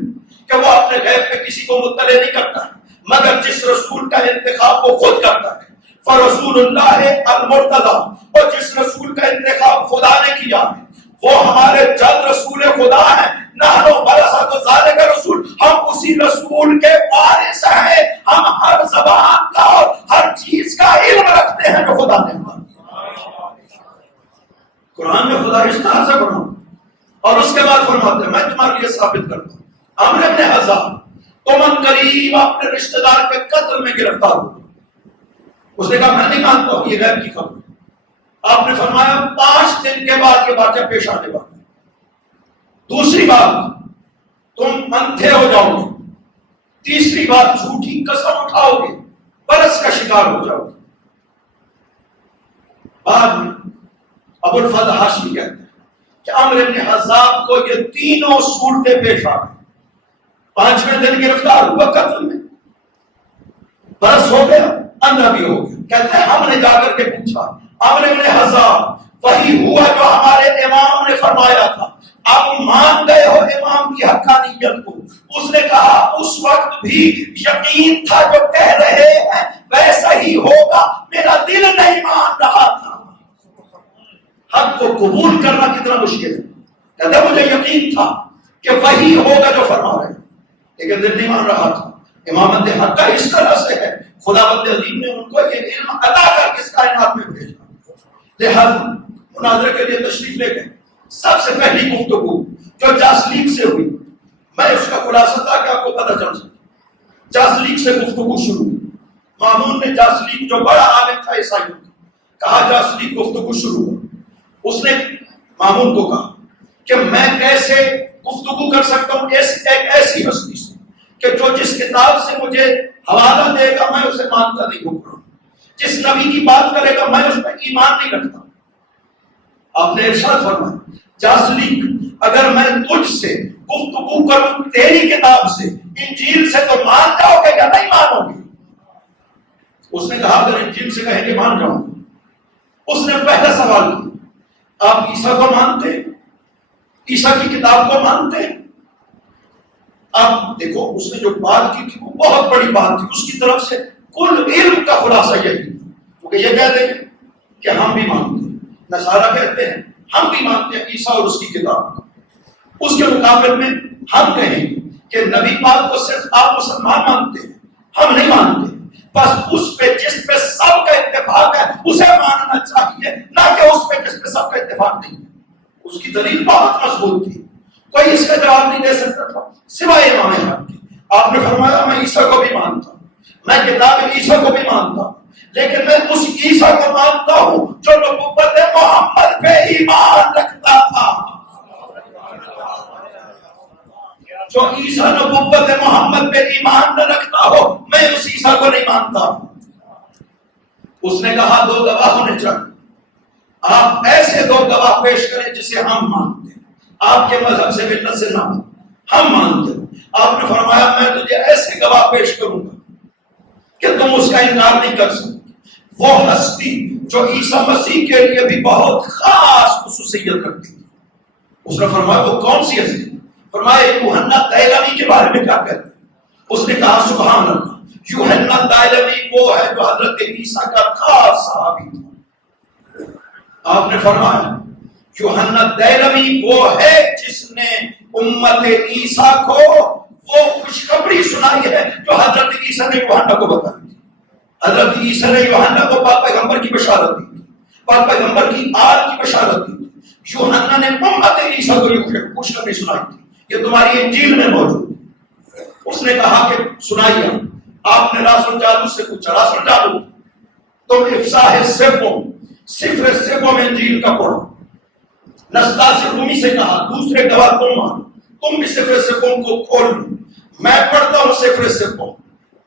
کہ وہ اپنے غیب پہ کسی کو مطلع نہیں کرتا مگر جس رسول کا انتخاب وہ خود کرتا ہے. فرسول اللہ المرتضی، اور جس رسول کا انتخاب خدا نے کیا ہے وہ ہمارے جلد رسول خدا ہیں. نحنو ورثۃ ذالک رسول، ہم اسی رسول کے وارث ہیں. ہم ہر زبان کا اور ہر چیز کا علم رکھتے ہیں جو خدا نے ہمیں. قرآن میں خدا اس طرح سے فرماتا اور اس کے بعد فرماتے ہیں میں تمہارے لیے ثابت کرتا ہوں. عمرو بن حزاب تم ان قریب اپنے رشتہ دار کے قتل میں گرفتار ہو. اس نے کہا میں نہیں مانتا ہوں یہ غیب کی خبر. آپ نے فرمایا 5 دن کے بعد یہ واقعہ پیش آنے والا. دوسری بات تم اندھے ہو جاؤ گے. تیسری بات جھوٹی قسم اٹھاؤ گے، برس کا شکار ہو جاؤ گے. بعد میں ابو الفضل ہاشمی کہتے ہیں کہ عمرو بن حزاب کو یہ تینوں صورتیں پیش آ گئی. 5ویں دن گرفتار ہوا قتل میں، برس ہو گیا، اندھا بھی ہو گیا. کہتے ہیں ہم نے جا کر کے پوچھا عمرو بن حزاب وہی ہوا جو ہمارے امام نے فرمایا تھا، اب مان گئے ہو امام کی حقانیت کو؟ اس نے کہا اس وقت بھی یقین تھا جو کہہ رہے ہیں ویسا ہی ہوگا، میرا دل نہیں مان رہا تھا. حق کو قبول کرنا کتنا مشکل ہے. کہتے مجھے یقین تھا کہ وہی ہوگا جو فرما رہے ہیں لیکن دل نہیں مان رہا تھا. امامت حق کا اس طرح سے ہے خدا بند عظیم نے ان کو یہ علم عطا کر کے اس کائنات میں بھیجا. لہذا مناظرے کے لیے تشریف لے گئے. سب سے پہلی گفتگو جو جاسلیک سے ہوئی، میں اس کا خلاصہ تھا کہ آپ کو پتہ چل سکے. جاسلیک سے گفتگو شروع ہوئی. مامون نے جاسلیک جو بڑا عالم تھا عیسائیوں کا کہا جاسلیک گفتگو شروع ہو. اس نے مامون کو کہا کہ میں کیسے گفتگو کر سکتا ہوں ایک ایسی ہستی سے کہ جو جس کتاب سے مجھے حوالہ دے گا میں اسے مانتا نہیں ہوں، جس نبی کی بات کرے گا میں اس پر ایمان نہیں رکھتا. آپ نے ارشاد فرمایا جاسلیک اگر میں تجھ سے گفتگو کروں تیری کتاب سے انجیل سے تو مان جاؤ گے یا نہیں مانو گے؟ اس نے کہا اگر انجیل سے کہیں کہ مان جاؤں گے. اس نے پہلا سوال کیا آپ عیسیٰ کو مانتے ہیں؟ عیسیٰ کی کتاب کو مانتے ہیں؟ آپ دیکھو اس نے جو بات کی تھی وہ بہت بڑی بات تھی. اس کی طرف سے کل علم کا خلاصہ یہی تھا کیونکہ یہ کہتے ہیں کہ ہم بھی مانتے ہیں. نصارہ کہتے ہیں ہم بھی مانتے ہیں عیسیٰ اور اس کی کتاب. اس کے مقابل میں ہم کہیں کہ نبی پاک کو صرف آپ مسلمان مانتے ہیں، ہم نہیں مانتے، بس اس پہ جس پہ سب کا اتفاق ہے اسے ماننا چاہیے، نہ کہ اس پہ جس پہ سب کا اتفاق نہیں ہے۔ اس کی دلیل بہت مضبوط تھی، کوئی اس کا جواب نہیں دے سکتا تھا سوائے امام حق کے۔ آپ نے فرمایا میں عیسیٰ کو بھی مانتا ہوں، میں کتاب عیسیٰ کو بھی مانتا ہوں، لیکن میں اس عیسیٰ کو مانتا ہوں جو نبوت محمد پہ ایمان رکھتا تھا۔ جو عیسیٰ نبوت محمد پہ ایمان نہ رکھتا ہو، میں اس عیسیٰ کو نہیں مانتا۔ اس نے کہا دو گواہ ہونے چاہیے، آپ ایسے دو گواہ پیش کریں جسے ہم مانتے ہیں، آپ کے مذہب سے ملت سے نہ ہم مانتے ہیں۔ آپ نے فرمایا میں تجھے ایسے گواہ پیش کروں گا کہ تم اس کا انکار نہیں کر سکتے۔ وہ ہستی جو عیسیٰ مسیح کے لیے بھی بہت خاص خصوصیت رکھتی تھی، اس نے فرمایا وہ کون سی ہستی؟ فرمایا یوحنا دائلمی کے بارے میں کیا کہتے ہیں؟ اس نے کہا سبحان اللہ، یوحنا دائلمی وہ ہے جو حضرت عیسیٰ کا خاص صحابی تھا۔ آپ نے فرمایا یوحنا دائلمی وہ ہے جس نے امت عیسیٰ کو وہ خوشخبری سنائی ہے جو حضرت عیسیٰ نے یوحنا کو بتائی تھی۔ حضرت عیسیٰ نے یوحنا کو پاک پیغمبر کی بشارت دی تھی، پاک پیغمبر کی آل کی بشارت دی تھی۔ یوحنا نے امت عیسیٰ کو یہ خوشخبری سنائی تھی، یہ تمہاری انجیل میں موجود ہے۔ اس نے کہا کہ سنائیے۔ آپ نے راسل جالو سے پوچھا، راسل جالو تم افصاح سوم صفر سوم انجیل کا پڑھو۔ نستاسی رومی سے کہا دوسرے گواہ تم مانو، تم بھی صفر سوم کو کھول لو، میں پڑھتا ہوں صفر سوم،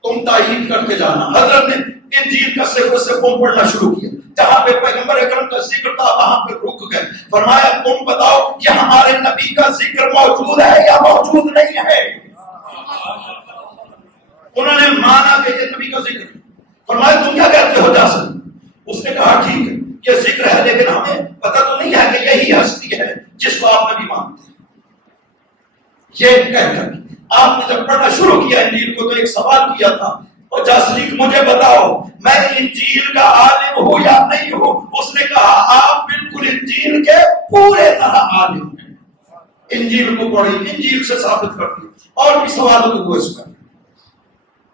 تم تائید کر کے جانا۔ حضرت نے انجیل کا صفر سوم پڑھنا شروع کیا، جہاں پہ پیغمبر اکرم کا ذکر تھا وہاں پہ رک گئے۔ فرمایا تم بتاؤ کہ ہمارے نبی کا ذکر موجود ہے یا موجود نہیں ہے؟ انہوں نے مانا کہ یہ نبی کا ذکر ہے۔ فرمایا تم کیا کہتے ہو جاسم؟ اس نے کہا ٹھیک ہے یہ ذکر ہے، لیکن ہمیں پتہ تو نہیں ہے کہ یہی ہستی ہے جس کو آپ نبی مانتے ہیں۔ یہ کہہ کر آپ نے جب پڑھنا شروع کیا انجیل کو تو ایک سوال کیا تھا، اور جاسلیک مجھے بتاؤ میں انجیل کا عالم ہوں یا نہیں ہوں؟ اس نے کہا آپ بالکل انجیل کے پورے طرح عالم ہیں۔ انجیل کو پڑھی، انجیل سے ثابت کر دی، اور بھی سوالات ہوئے اس میں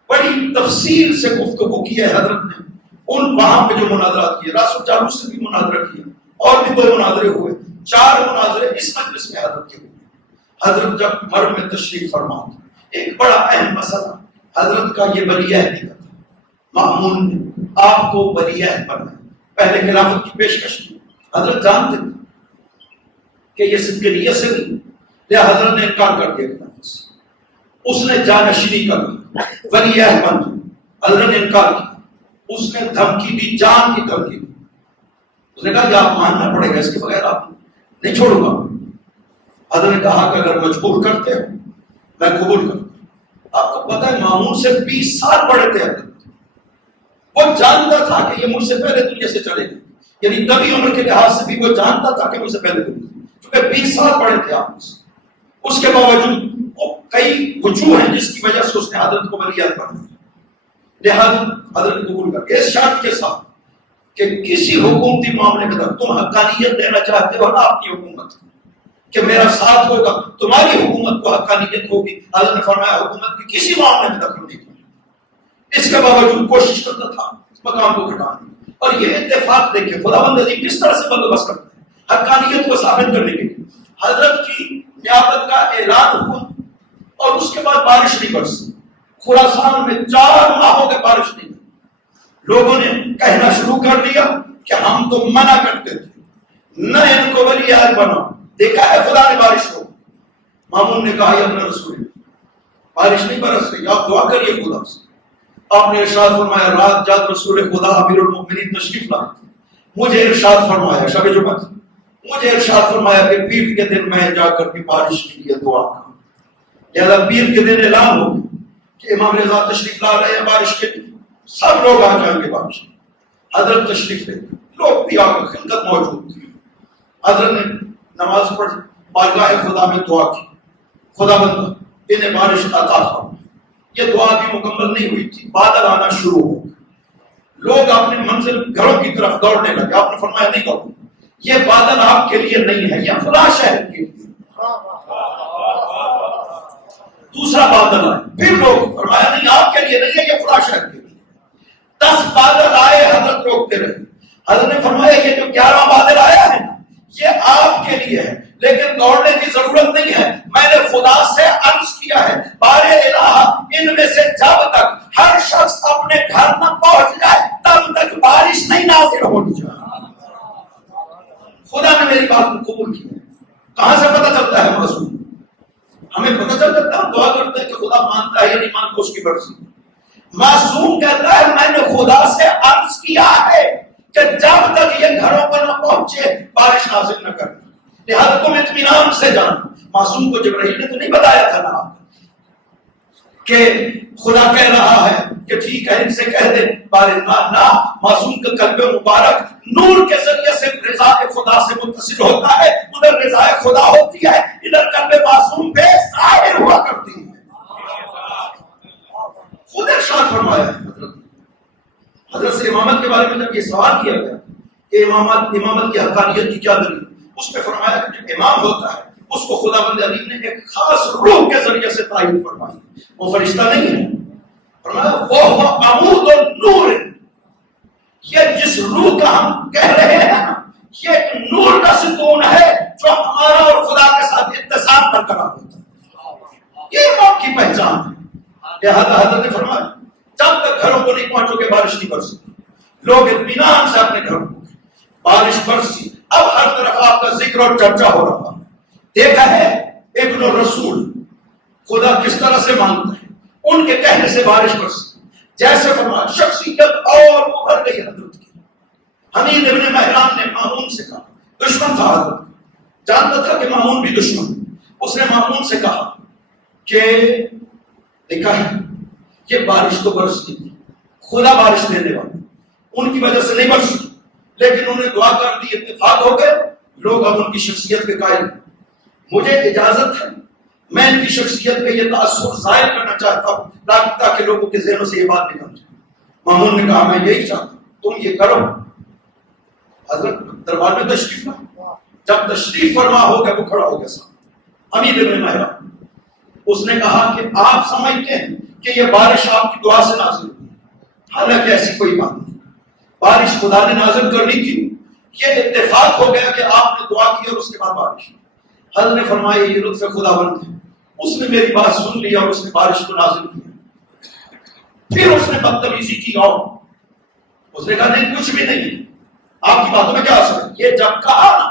بڑی تفصیل سے گفتگو کی ہے حضرت نے۔ ان وہاں پہ جو مناظرات کیے، راسل جالو سے بھی مناظرہ کیا، اور بھی 2 مناظرے ہوئے، 4 مناظرے اس مجلس میں حضرت کے ہوئے۔ حضرت جب مرم میں تشریف فرما تھا، ایک بڑا اہم مسئلہ حضرت کا یہ ولی عہد کا تھا۔ مامون نے آپ کو ولی عہد بنایا، پہلے خلافت کی پیشکش کی۔ حضرت جانتے تھے کہ یہ صدق نیت سے نہیں، لہذا حضرت نے انکار کر دیا خلافت سے۔ اس نے جانشینی کا ولی عہد بن گیا، حضرت نے انکار کیا۔ اس نے دھمکی دی، جان کی دھمکی دی۔ اس نے کہا کہ آپ ماننا پڑے گا، اس کے بغیر آپ نہیں چھوڑوں گا۔ حضرت نے کہا کہ اگر مجبور کرتے ہو میں قبول کروں۔ آپ کو پتہ ہے مامون سے 20 سال بڑے تھے حضرت، وہ جانتا تھا کہ یہ مجھ سے پہلے دنیا سے چلے گئے، یعنی طبی عمر کے لحاظ سے بھی وہ جانتا تھا کہ مجھ سے پہلے دنیا، چونکہ 20 سال بڑے تھے آپ سے۔ اس کے باوجود کئی وجوہ ہیں جس کی وجہ سے اس نے حضرت کو ولی عہد بنایا، لہذا حضرت نے قبول کر اس شرط کے ساتھ کہ کسی حکومتی معاملے میں تم حقانیت دینا چاہتے ہو نا اپنی حکومت کہ میرا ساتھ ہوگا، تمہاری حکومت کو حقانیت ہوگی۔ حضرت نے فرمایا حکومت کی کسی معاملے میں دخل نہیں کرنا۔ اس کے باوجود کوشش کرتا تھا مقام کو گھٹانے، اور یہ اتفاق دیکھیں خداوند عظیم کس طرح سے بندوبست کرتے ہیں حقانیت کو ثابت کرنے کے لیے۔ حضرت کی نیابت کا اعلان ہوا اور اس کے بعد بارش نہیں برسی، خراسان میں 4 ماہوں کے بارش نہیں۔ لوگوں نے کہنا شروع کر دیا کہ ہم تو منع کرتے تھے نہ ان کو ولی عہد بناؤ، دیکھا ہے خدا نے بارش کو۔ مامون نے کہا یہ اپنا رسول ہے، بارش نہیں برس رہی، آپ دعا کریے خدا سے۔ آپ نے ارشاد فرمایا رات جات رسول خدا امیر المؤمنین تشریف لائے، مجھے ارشاد فرمایا شب جمعہ مجھے ارشاد فرمایا کہ پیر کے دن میں جا کر کے بارش کے لیے دعا کروں، لہذا پیر کے دن اعلان ہو کہ امام رضا تشریف لا رہے ہیں بارش کے لیے، سب لوگ آ جائیں گے بارش۔ حضرت تشریف لے، لوگ بھی آ کر خلقت موجود تھی۔ حضرت نے نماز پڑھ بارگاہ خدا میں دعا کی، خدا بندہ انہیں بارش عطا فرما۔ یہ دعا بھی مکمل نہیں ہوئی تھی، بادل آنا شروع ہو گئے، لوگ اپنے منزل گھروں کی طرف دوڑنے لگے۔ آپ نے فرمایا نہیں دوڑو، یہ بادل آپ کے لیے نہیں ہے، یہ فلاں شہر کے لیے۔ دوسرا 11 بادل آئے. پھر لوگ فرمایا نہیں آپ کے لیے نہیں ہے، یہ فلاں شہر کے لیے. 10 بادل آئے، حضرت روکتے رہے. حضرت نے فرمایا یہ جو 11 بادل آیا ہے یہ آپ کے لیے ہے، لیکن دوڑنے کی ضرورت نہیں ہے. میں نے خدا سے عرض کیا ہے بارے الہ ان میں سے جب تک ہر شخص اپنے گھر نہ پہنچ جائے تب تک بارش نہیں نازل ہونی چاہیے. خدا نے میری بات کو قبول کیا. کہاں سے پتہ چلتا ہے معصوم؟ ہمیں پتہ چل جاتا ہے، ہم دعا کرتے ہیں کہ خدا مانتا ہے یا نہیں مانتا اس کی مرضی. معصوم کہتا ہے میں نے خدا سے عرض کیا ہے کہ جب تک یہ گھروں پر نہ پہنچے بارش نازل نہ کرنا، لہذا تم اطمینان سے جانا. معصوم کو جبرائیل نے تو نہیں بتایا تھا نا کہ خدا کہہ رہا ہے کہ ٹھیک ہے ان سے کہہ دے بارش نہ. معصوم کا قلب مبارک نور کے ذریعے سے رضا خدا سے متصل ہوتا ہے. ادھر رضا خدا ہوتی ہے، ادھر قلب معصوم بے ظاہر ہوا کرتی ہے. خود ارشاد فرمایا ہے حضرت سے امامت کے بارے میں جب یہ سوال کیا گیا کہ امامت کی حقانیت کی کیا دلیل، اس میں فرمایا کہ جو امام ہوتا ہے اس کو خدا بند عظیم نے ایک خاص روح کے ذریعے سے تعین فرمائی. وہ فرشتہ نہیں ہے. فرمایا وہ عمود النور، یہ جس روح کا ہم کہہ رہے ہیں نا یہ ایک نور کا ستون ہے جو ہمارا اور خدا کے ساتھ اتصال برقرار ہوتا ہے. یہ امام کی پہچان ہے. لہذا حضرت نے فرمایا جب تک گھروں کو نہیں پہنچو گے بارش نہیں برسی. لوگ اطمینان سے اپنے گھروں کو گئے، بارش برسی. اب ہر طرف آپ کا ذکر اور چرچا ہو رہا. دیکھا ہے ابن الرسول خدا کس طرح سے مانتا ہے، ان کے کہنے سے بارش برسی. جیسے فرمایا شخصیت اور ابھر گئی حضرت کی. حمید ابن مہران نے مامون سے کہا، دشمن تھا حضرت، جانتا تھا کہ مامون بھی دشمن. اس نے مامون سے کہا کہ دیکھا ہے یہ بارش تو برستی تھی، خدا بارش دینے والا، ان کی وجہ سے نہیں برسی، لیکن انہوں نے دعا کر دی، اتفاق ہو گئے. لوگ اب ان کی شخصیت کے قائل. مجھے اجازت ہے میں ان کی شخصیت پہ یہ تاثر ظاہر کرنا چاہتا ہوں تاکہ لوگوں کے ذہنوں سے یہ بات نکل جائے. مامون نے کہا میں یہی چاہتا ہوں، تم یہ کرو. حضرت دربار میں تشریف لا. جب تشریف فرما ہو گیا وہ کھڑا ہو گیا صاحب حمید ابن مہران. اس نے کہا کہ آپ سمجھتے ہیں کہ یہ بارش آپ کی دعا سے نازل ہوئی، حالانکہ ایسی کوئی بات نہیں. بارش خدا نے نازل کرنی تھی، یہ اتفاق ہو گیا کہ آپ نے دعا کی اور اس کے بعد بارش. حضرت نے فرمایا یہ لطف خدا بند ہے. اس نے میری بات سن لی اور اس نے بارش کو نازل کیا. پھر اس نے بدتمیزی کی اور اس نے کہا نہیں کچھ بھی نہیں، آپ کی باتوں میں کیا اثر ہے. یہ جب کہا نا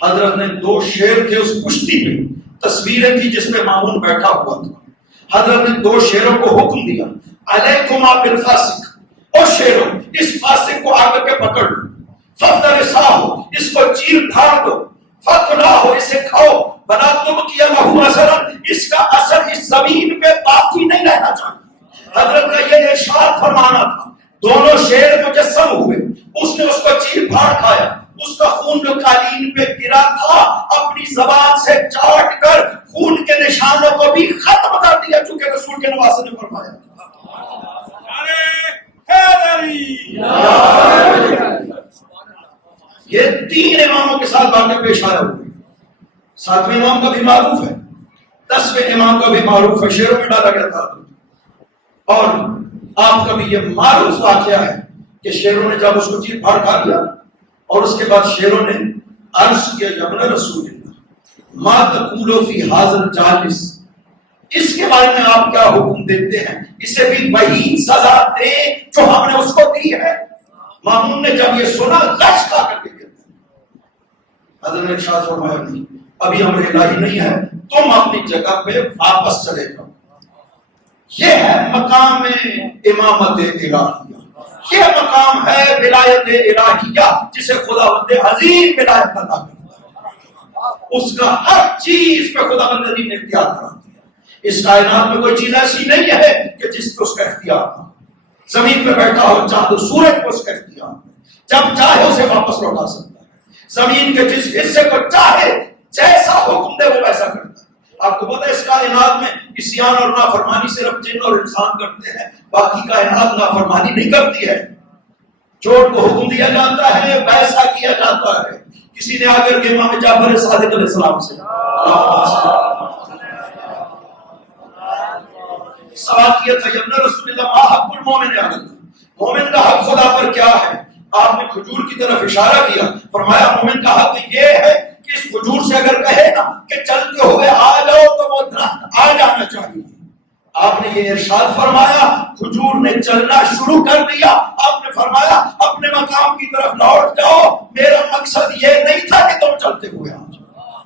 حضرت نے 2 شیر تھے اس کشتی پہ، تصویریں تھی جس پہ مامون بیٹھا ہوا تھا. حضرت نے 2 شیروں کو حکم دیا علیکما بالفاسق، اور شیروں اس فاسق کو آ کر کے پکڑ لو، فَفْتَرِسَاهُ اس کو چیر دھاڑ دو، فَقْلَاهُ اسے کھاؤ، بنا تم کیا لہو اثرا اس کا اثر اس زمین پہ باقی نہیں رہنا چاہیے. حضرت کا یہ ارشاد فرمانا تھا. دونوں شیر مجسم ہوئے، اس نے اس کو چیر پھاڑ کھایا، اس کا خون جو قالین پہ گرا تھا اپنی زبان سے چاٹ کر خون کے نشانوں کو بھی ختم کر دیا، چونکہ رسول کے نواسے نے فرمایا. یہ 3 اماموں کے ساتھ باتیں پیش آیا ہوئے. 7ویں امام کا بھی معروف ہے، 10ویں امام کا بھی معروف ہے، شیروں میں ڈالا گیا تھا. اور آپ کا بھی یہ معروف واقعہ ہے کہ شیروں نے جب اس کو چیر پھاڑ کھا لیا اور اس کے بعد شیروں نے عرض کیا یا ابن رسول اللہ ما تقول فی ھذا الجالس، اس کے بارے میں آپ کیا حکم دیتے ہیں، اسے بھی وہی سزا دے جو ہم نے اس کو دی ہے. مامون نے جب یہ سنا غش کھا کر کے حضرت نے ارشاد فرمایا نہیں ابھی امر الہی نہیں ہے، تم اپنی جگہ پہ واپس چلے جاؤ. یہ ہے مقام امامت الہیہ، یہ مقام ہے ولایت الہیہ جسے خداوند عظیم ولایت عطا کرتا ہے. اس کا ہر چیز پہ خداوند عظیم نے اختیار کرا دیا. اس کائنات میں کوئی چیز ایسی نہیں ہے کہ جس پہ اس کا اختیار نہ. زمین پہ بیٹھا ہو چاند و سورج پہ اس کا اختیار، جب چاہے اسے واپس لوٹا سکتا ہے. زمین کے جس حصے کو چاہے جیسا حکم دے وہ ویسا کرتا ہے. آپ کو پتہ ہے اس کائنات میں عصیان اور نافرمانی صرف جن اور انسان کرتے ہیں، باقی کائنات نافرمانی نہیں کرتی ہے. چوٹ کو حکم دیا جاتا ہے ویسا کیا جاتا ہے. کسی نے آ کر کے امام جعفر صادق علیہ السلام سے سوال کیا تھا ابن رسول اللہ ما حق المومن علی اللہ، مومن کا حق خدا پر کیا ہے؟ آپ نے کھجور کی طرف اشارہ کیا، فرمایا مومن کا حق یہ ہے کہ اس کھجور سے اگر کہے نا کہ چلتے ہوئے آ جاؤ تو وہ درخت آ جانا چاہیے۔ آپ نے یہ ارشاد فرمایا، کھجور نے چلنا شروع کر دیا، آپ نے فرمایا اپنے مقام کی طرف لوٹ جاؤ، میرا مقصد یہ نہیں تھا کہ تم چلتے ہوئے آ جاؤ۔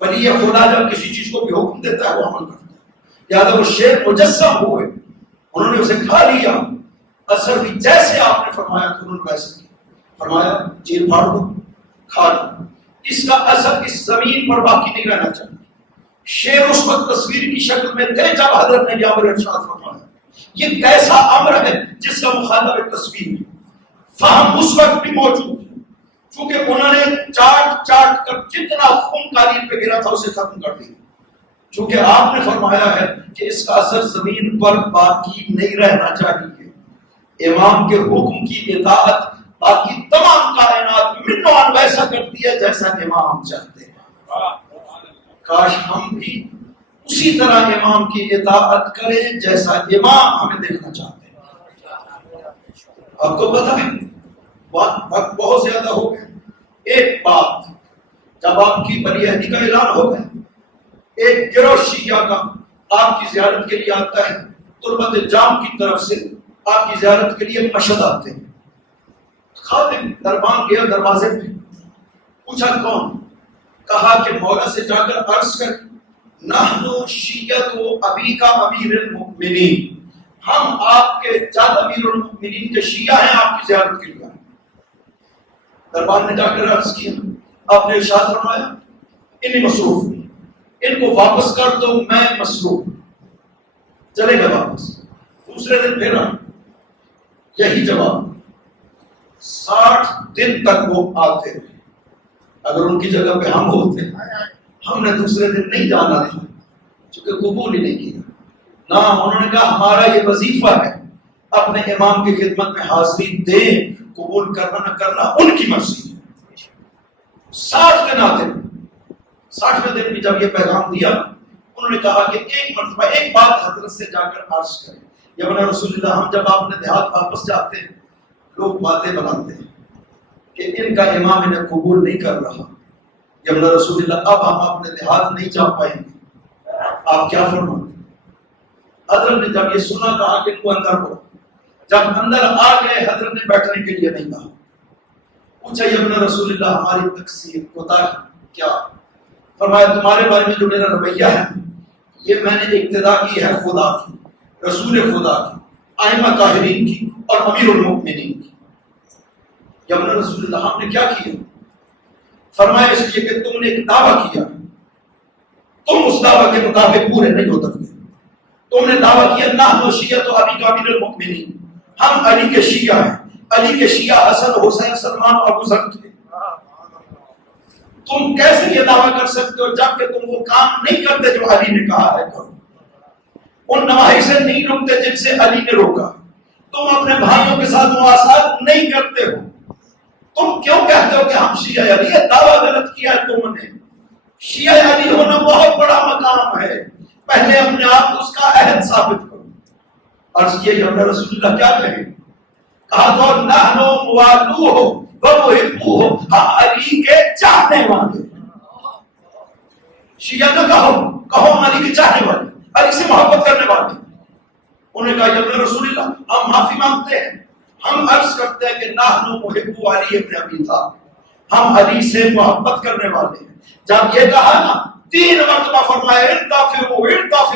ولی خدا جب کسی چیز کو بھی حکم دیتا ہے وہ عمل کرتا ہے۔ یا تو وہ شیر مجسم ہوئے، انہوں نے اسے کھا لیا، اثر بھی جیسے آپ نے فرمایا تھا انہوں نے ویسے کیا، فرمایا چیر پھاڑ دو کھا دو، اس کا اثر اس زمین پر باقی نہیں رہنا چاہیے۔ شیر اس وقت تصویر کی شکل میں تھے جب حضرت نے یہاں پر ارشاد فرمایا یہ کیسا امر ہے جس کا مخاطب ایک تصویر ہے۔ فہم اس وقت بھی موجود ہے، چونکہ انہوں نے چاٹ کر جتنا خون قالین پہ گرا تھا اسے ختم کر دیا، چونکہ آپ نے فرمایا ہے کہ اس کا اثر زمین پر باقی نہیں رہنا چاہیے۔ امام کے حکم کی اطاعت باقی تمام کائنات منوان ویسا کرتی ہے جیسا امام چاہتے ہیں۔ کاش ہم بھی اسی طرح امام کی اطاعت کریں جیسا امام ہمیں دیکھنا چاہتے ہیں۔ آپ کو پتہ ہے وقت بہت زیادہ ہو گیا، ایک بات جب آپ کی بری عہدی کا اعلان ہو گیا، ایک گروہ شیعہ کا آپ کی زیارت کے لیے آتا ہے، تربت جام کی طرف سے آپ کی زیارت کے لیے مشہد آتے ہیں۔ خادم دربان گیا دروازے پہ، پوچھا کون؟ کہا کہ مولا سے جا کر عرض کر نحنو شیعت و ابی کا امیر المؤمنین، ہم آپ کے جد امیر المؤمنین کے شیعہ ہیں، آپ کی زیارت کے لیے آئے۔ دربان نے جا کر عرض کیا، آپ نے ارشاد فرمایا انہیں مصروف ہوں، ان کو واپس کر دو میں مصروف۔ چلے گئے واپس، دوسرے دن پھر آئے، یہی جواب۔ 60 دن تک وہ آتے رہے۔ اگر ان کی جگہ پہ ہم ہوتے ہم نے دوسرے دن نہیں جانا تھا، چونکہ قبول ہی نہیں کیا نہ۔ انہوں نے کہا ہمارا یہ وظیفہ ہے اپنے امام کی خدمت میں حاضری دیں، قبول کرنا نہ کرنا ان کی مرضی ہے۔ 60 دن آتے، 60ویں دن بھی جب یہ پیغام دیا انہوں نے کہا کہ ایک مرتبہ ایک بات حضرت سے جا کر عرض کریں، یا بنا رسول اللہ ہم جب اپنے دیہات واپس جاتے ہیں لوگ باتیں بناتے ہیں کہ ان کا امام انہیں قبول نہیں کر رہا، یا بنا رسول اللہ اب ہم اپنے دیہات نہیں جا پائیں گے، آپ کیا فرماتے ہیں؟ حضرت نے جب یہ سنا کہا کہ تو اندر ہو۔ جب اندر آ گئے حضرت نے بیٹھنے کے لیے نہیں کہا، پوچھا یا بنا رسول اللہ ہماری تقصیر کوتاہی کیا؟ فرمایا تمہارے بارے میں جو میرا رویہ ہے یہ میں نے اقتدا کی ہے خدا کی، رسول خدا کی، ائمہ طاہرین کی اور امیر المؤمنین کی۔ یا بنا رسول اللہ ہم نے کیا کیا؟ فرمایا اس لیے کہ تم نے ایک دعویٰ کیا، تم اس دعویٰ کے مطابق پورے نہیں ہو سکتے۔ تم نے دعویٰ کیا نحن شیعہ تو ابی کا امیر المؤمنین، ہم علی کے شیعہ ہیں، علی کے شیعہ حسن حسین سلمان اور ابو ذر تھے۔ تم کیسے یہ دعویٰ کر سکتے ہو جبکہ تم وہ کام نہیں کرتے جو علی نے کہا ہے کرو، ان نواحی سے نہیں رکتے جن سے علی نے روکا، تم اپنے بھائیوں کے ساتھ مواسات نہیں کرتے ہو، تم کیوں کہتے ہو کہ ہم شیعہ علی؟ یہ دعویٰ غلط کیا ہے تم نے۔ شیعہ علی ہونا بہت بڑا مقام ہے، پہلے اپنے آپ اس کا عہد ثابت کرو۔ عرض کیا کہ اپنے رسول اللہ کیا کہیں؟ کہا تو نحنو موالوہ ومحبوہ، ہم علی کے چاہنے والے۔ شیعہ نہ کہو ہم علی کے چاہنے والے، علی سے محبت کرنے والے۔ انہوں نے کہا یا رسول اللہ ہم معافی مانگتے ہیں، ہم عرض کرتے ہیں کہ نحنو محبو علی ابن ابی طالب، ہم علی سے محبت کرنے والے ہیں۔ جب یہ کہا نا 3 مرتبہ فرمایا ارتفعوا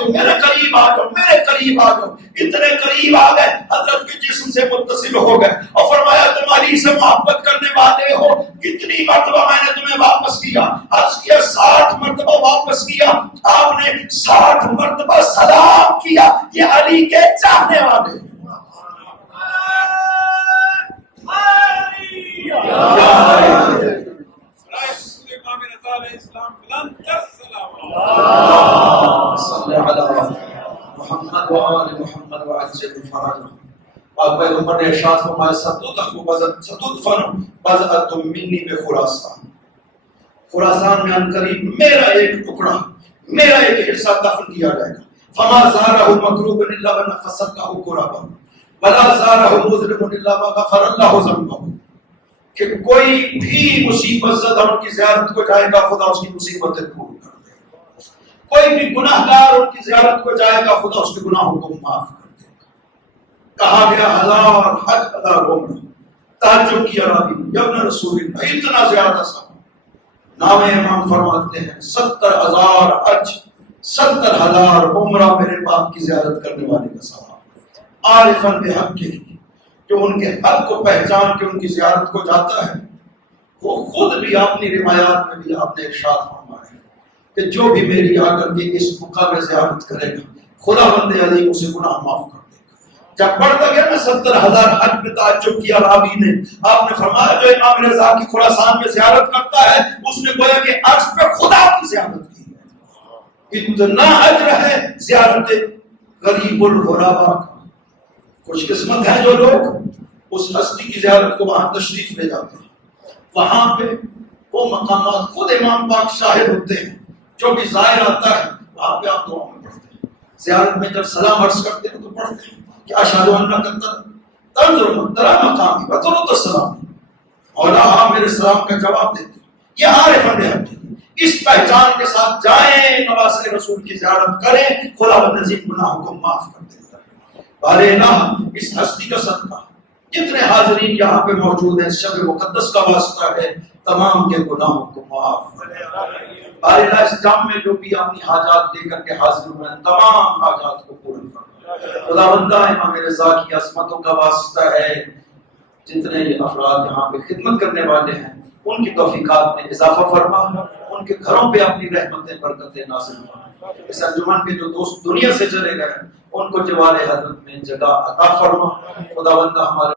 میرے قریب آ جاؤ، میرے قریب آ جاؤ، اتنے قریب آ گئے حضرت کے جسم سے متصل ہو گئے اور فرمایا تم علی سے محبت کرنے والے ہو، کتنی مرتبہ میں نے تمہیں واپس کیا؟ عرض کیا 60 مرتبہ واپس کیا۔ آپ نے 60 مرتبہ سلام کیا، یہ علی کے چاہنے والے۔ محمد وآل محمد وعجل فرجہ۔ آپ پیغمبر نے ارشاد فرمایا ستدفن بضعۃ منی بخراسان، خراسان میں ان قریب میرا ایک ٹکڑا، میرا ایک حصہ دفن کیا جائے گا۔ فما زاره مکروب الا ونفسته قربا ولا زاره مظلم الا وغفر الله ذنبه، کہ کوئی بھی مصیبت زدہ ان کی زیارت کو جائے گا خدا اس کی مصیبتیں دور کر دے گا، کوئی بھی گناہ گار ان کی زیارت کو جائے گا خدا اس کے گناہوں کو معاف کر دے گا۔ کہا گیا 1000 حج 1000 عمرہ، تعجب کیا راوی نے، یا ابن رسول اللہ اتنا زیادہ ثواب؟ نام امام فرماتے ہیں 70000 حج 70000 عمرہ میرے باپ کی زیارت کرنے والے کا ثواب۔ عارفاً بحق کے، جو ان کے حق کو پہچان کے ان کی زیارت کو جاتا ہے، وہ خود بھی اپنی روایات میں بھی آپ نے ارشاد فرمایا ہے کہ جو بھی میری آ کر کے اس بقعہ میں زیارت کرے گا خدا بند عظیم اسے گناہ معاف کر دے گا۔ جب پڑھتا گیا نا 70000 حج میں تعجب کیا راوی نے، آپ نے فرمایا جو امام رضا کی خراسان میں زیارت کرتا ہے اس نے گویا کہ عرش پہ خدا کی زیارت کی ہے۔ اتنا اجر ہے زیارت غریب الغربا کا۔ خوش قسمت ہے جو لوگ اس ہستی کی زیارت کو وہاں تشریف لے جاتے ہیں، وہاں پہ وہ مقامات خود امام پاک شاہد ہوتے ہیں۔ جو بھی زائر آتا ہے وہاں پہ آپ دعا میں پڑھتے ہیں، زیارت میں جب سلام عرض کرتے ہیں تو پڑھتے ہیں کہ اشہد ان کا تنظر ترا مقامی وترد السلام، مولا ہاں میرے سلام کا جواب دیتے ہیں۔ یہ عارف حق اس پہچان کے ساتھ جائیں، نواسے رسول کی زیارت کریں، خدا و نظیم گناہوں کو معاف کر دے گا۔ بارے الہ اس ہستی کا صدقہ جتنے حاضرین یہاں پہ موجود ہیں، شب مقدس کا واسطہ ہے، تمام کے گناہوں کو معاف کر دے۔ بارے الہ اس جام میں جو بھی اپنی حاجات لے کر کے حاضر ہوئے ہیں، تمام حاجات کو پورا کر۔ خدا بندہ امام رضا کی عظمتوں کا واسطہ ہے، جتنے افراد یہاں پہ خدمت کرنے والے ہیں ان کی توفیقات میں اضافہ فرما، ان کے گھروں پہ اپنی رحمتیں برکتیں نازل فرما۔ اس انجمن کے جو دوست دنیا سے چلے گئے ان کو جوار حضرت میں جگہ عطا فرما۔ خدا بندہ ہمارے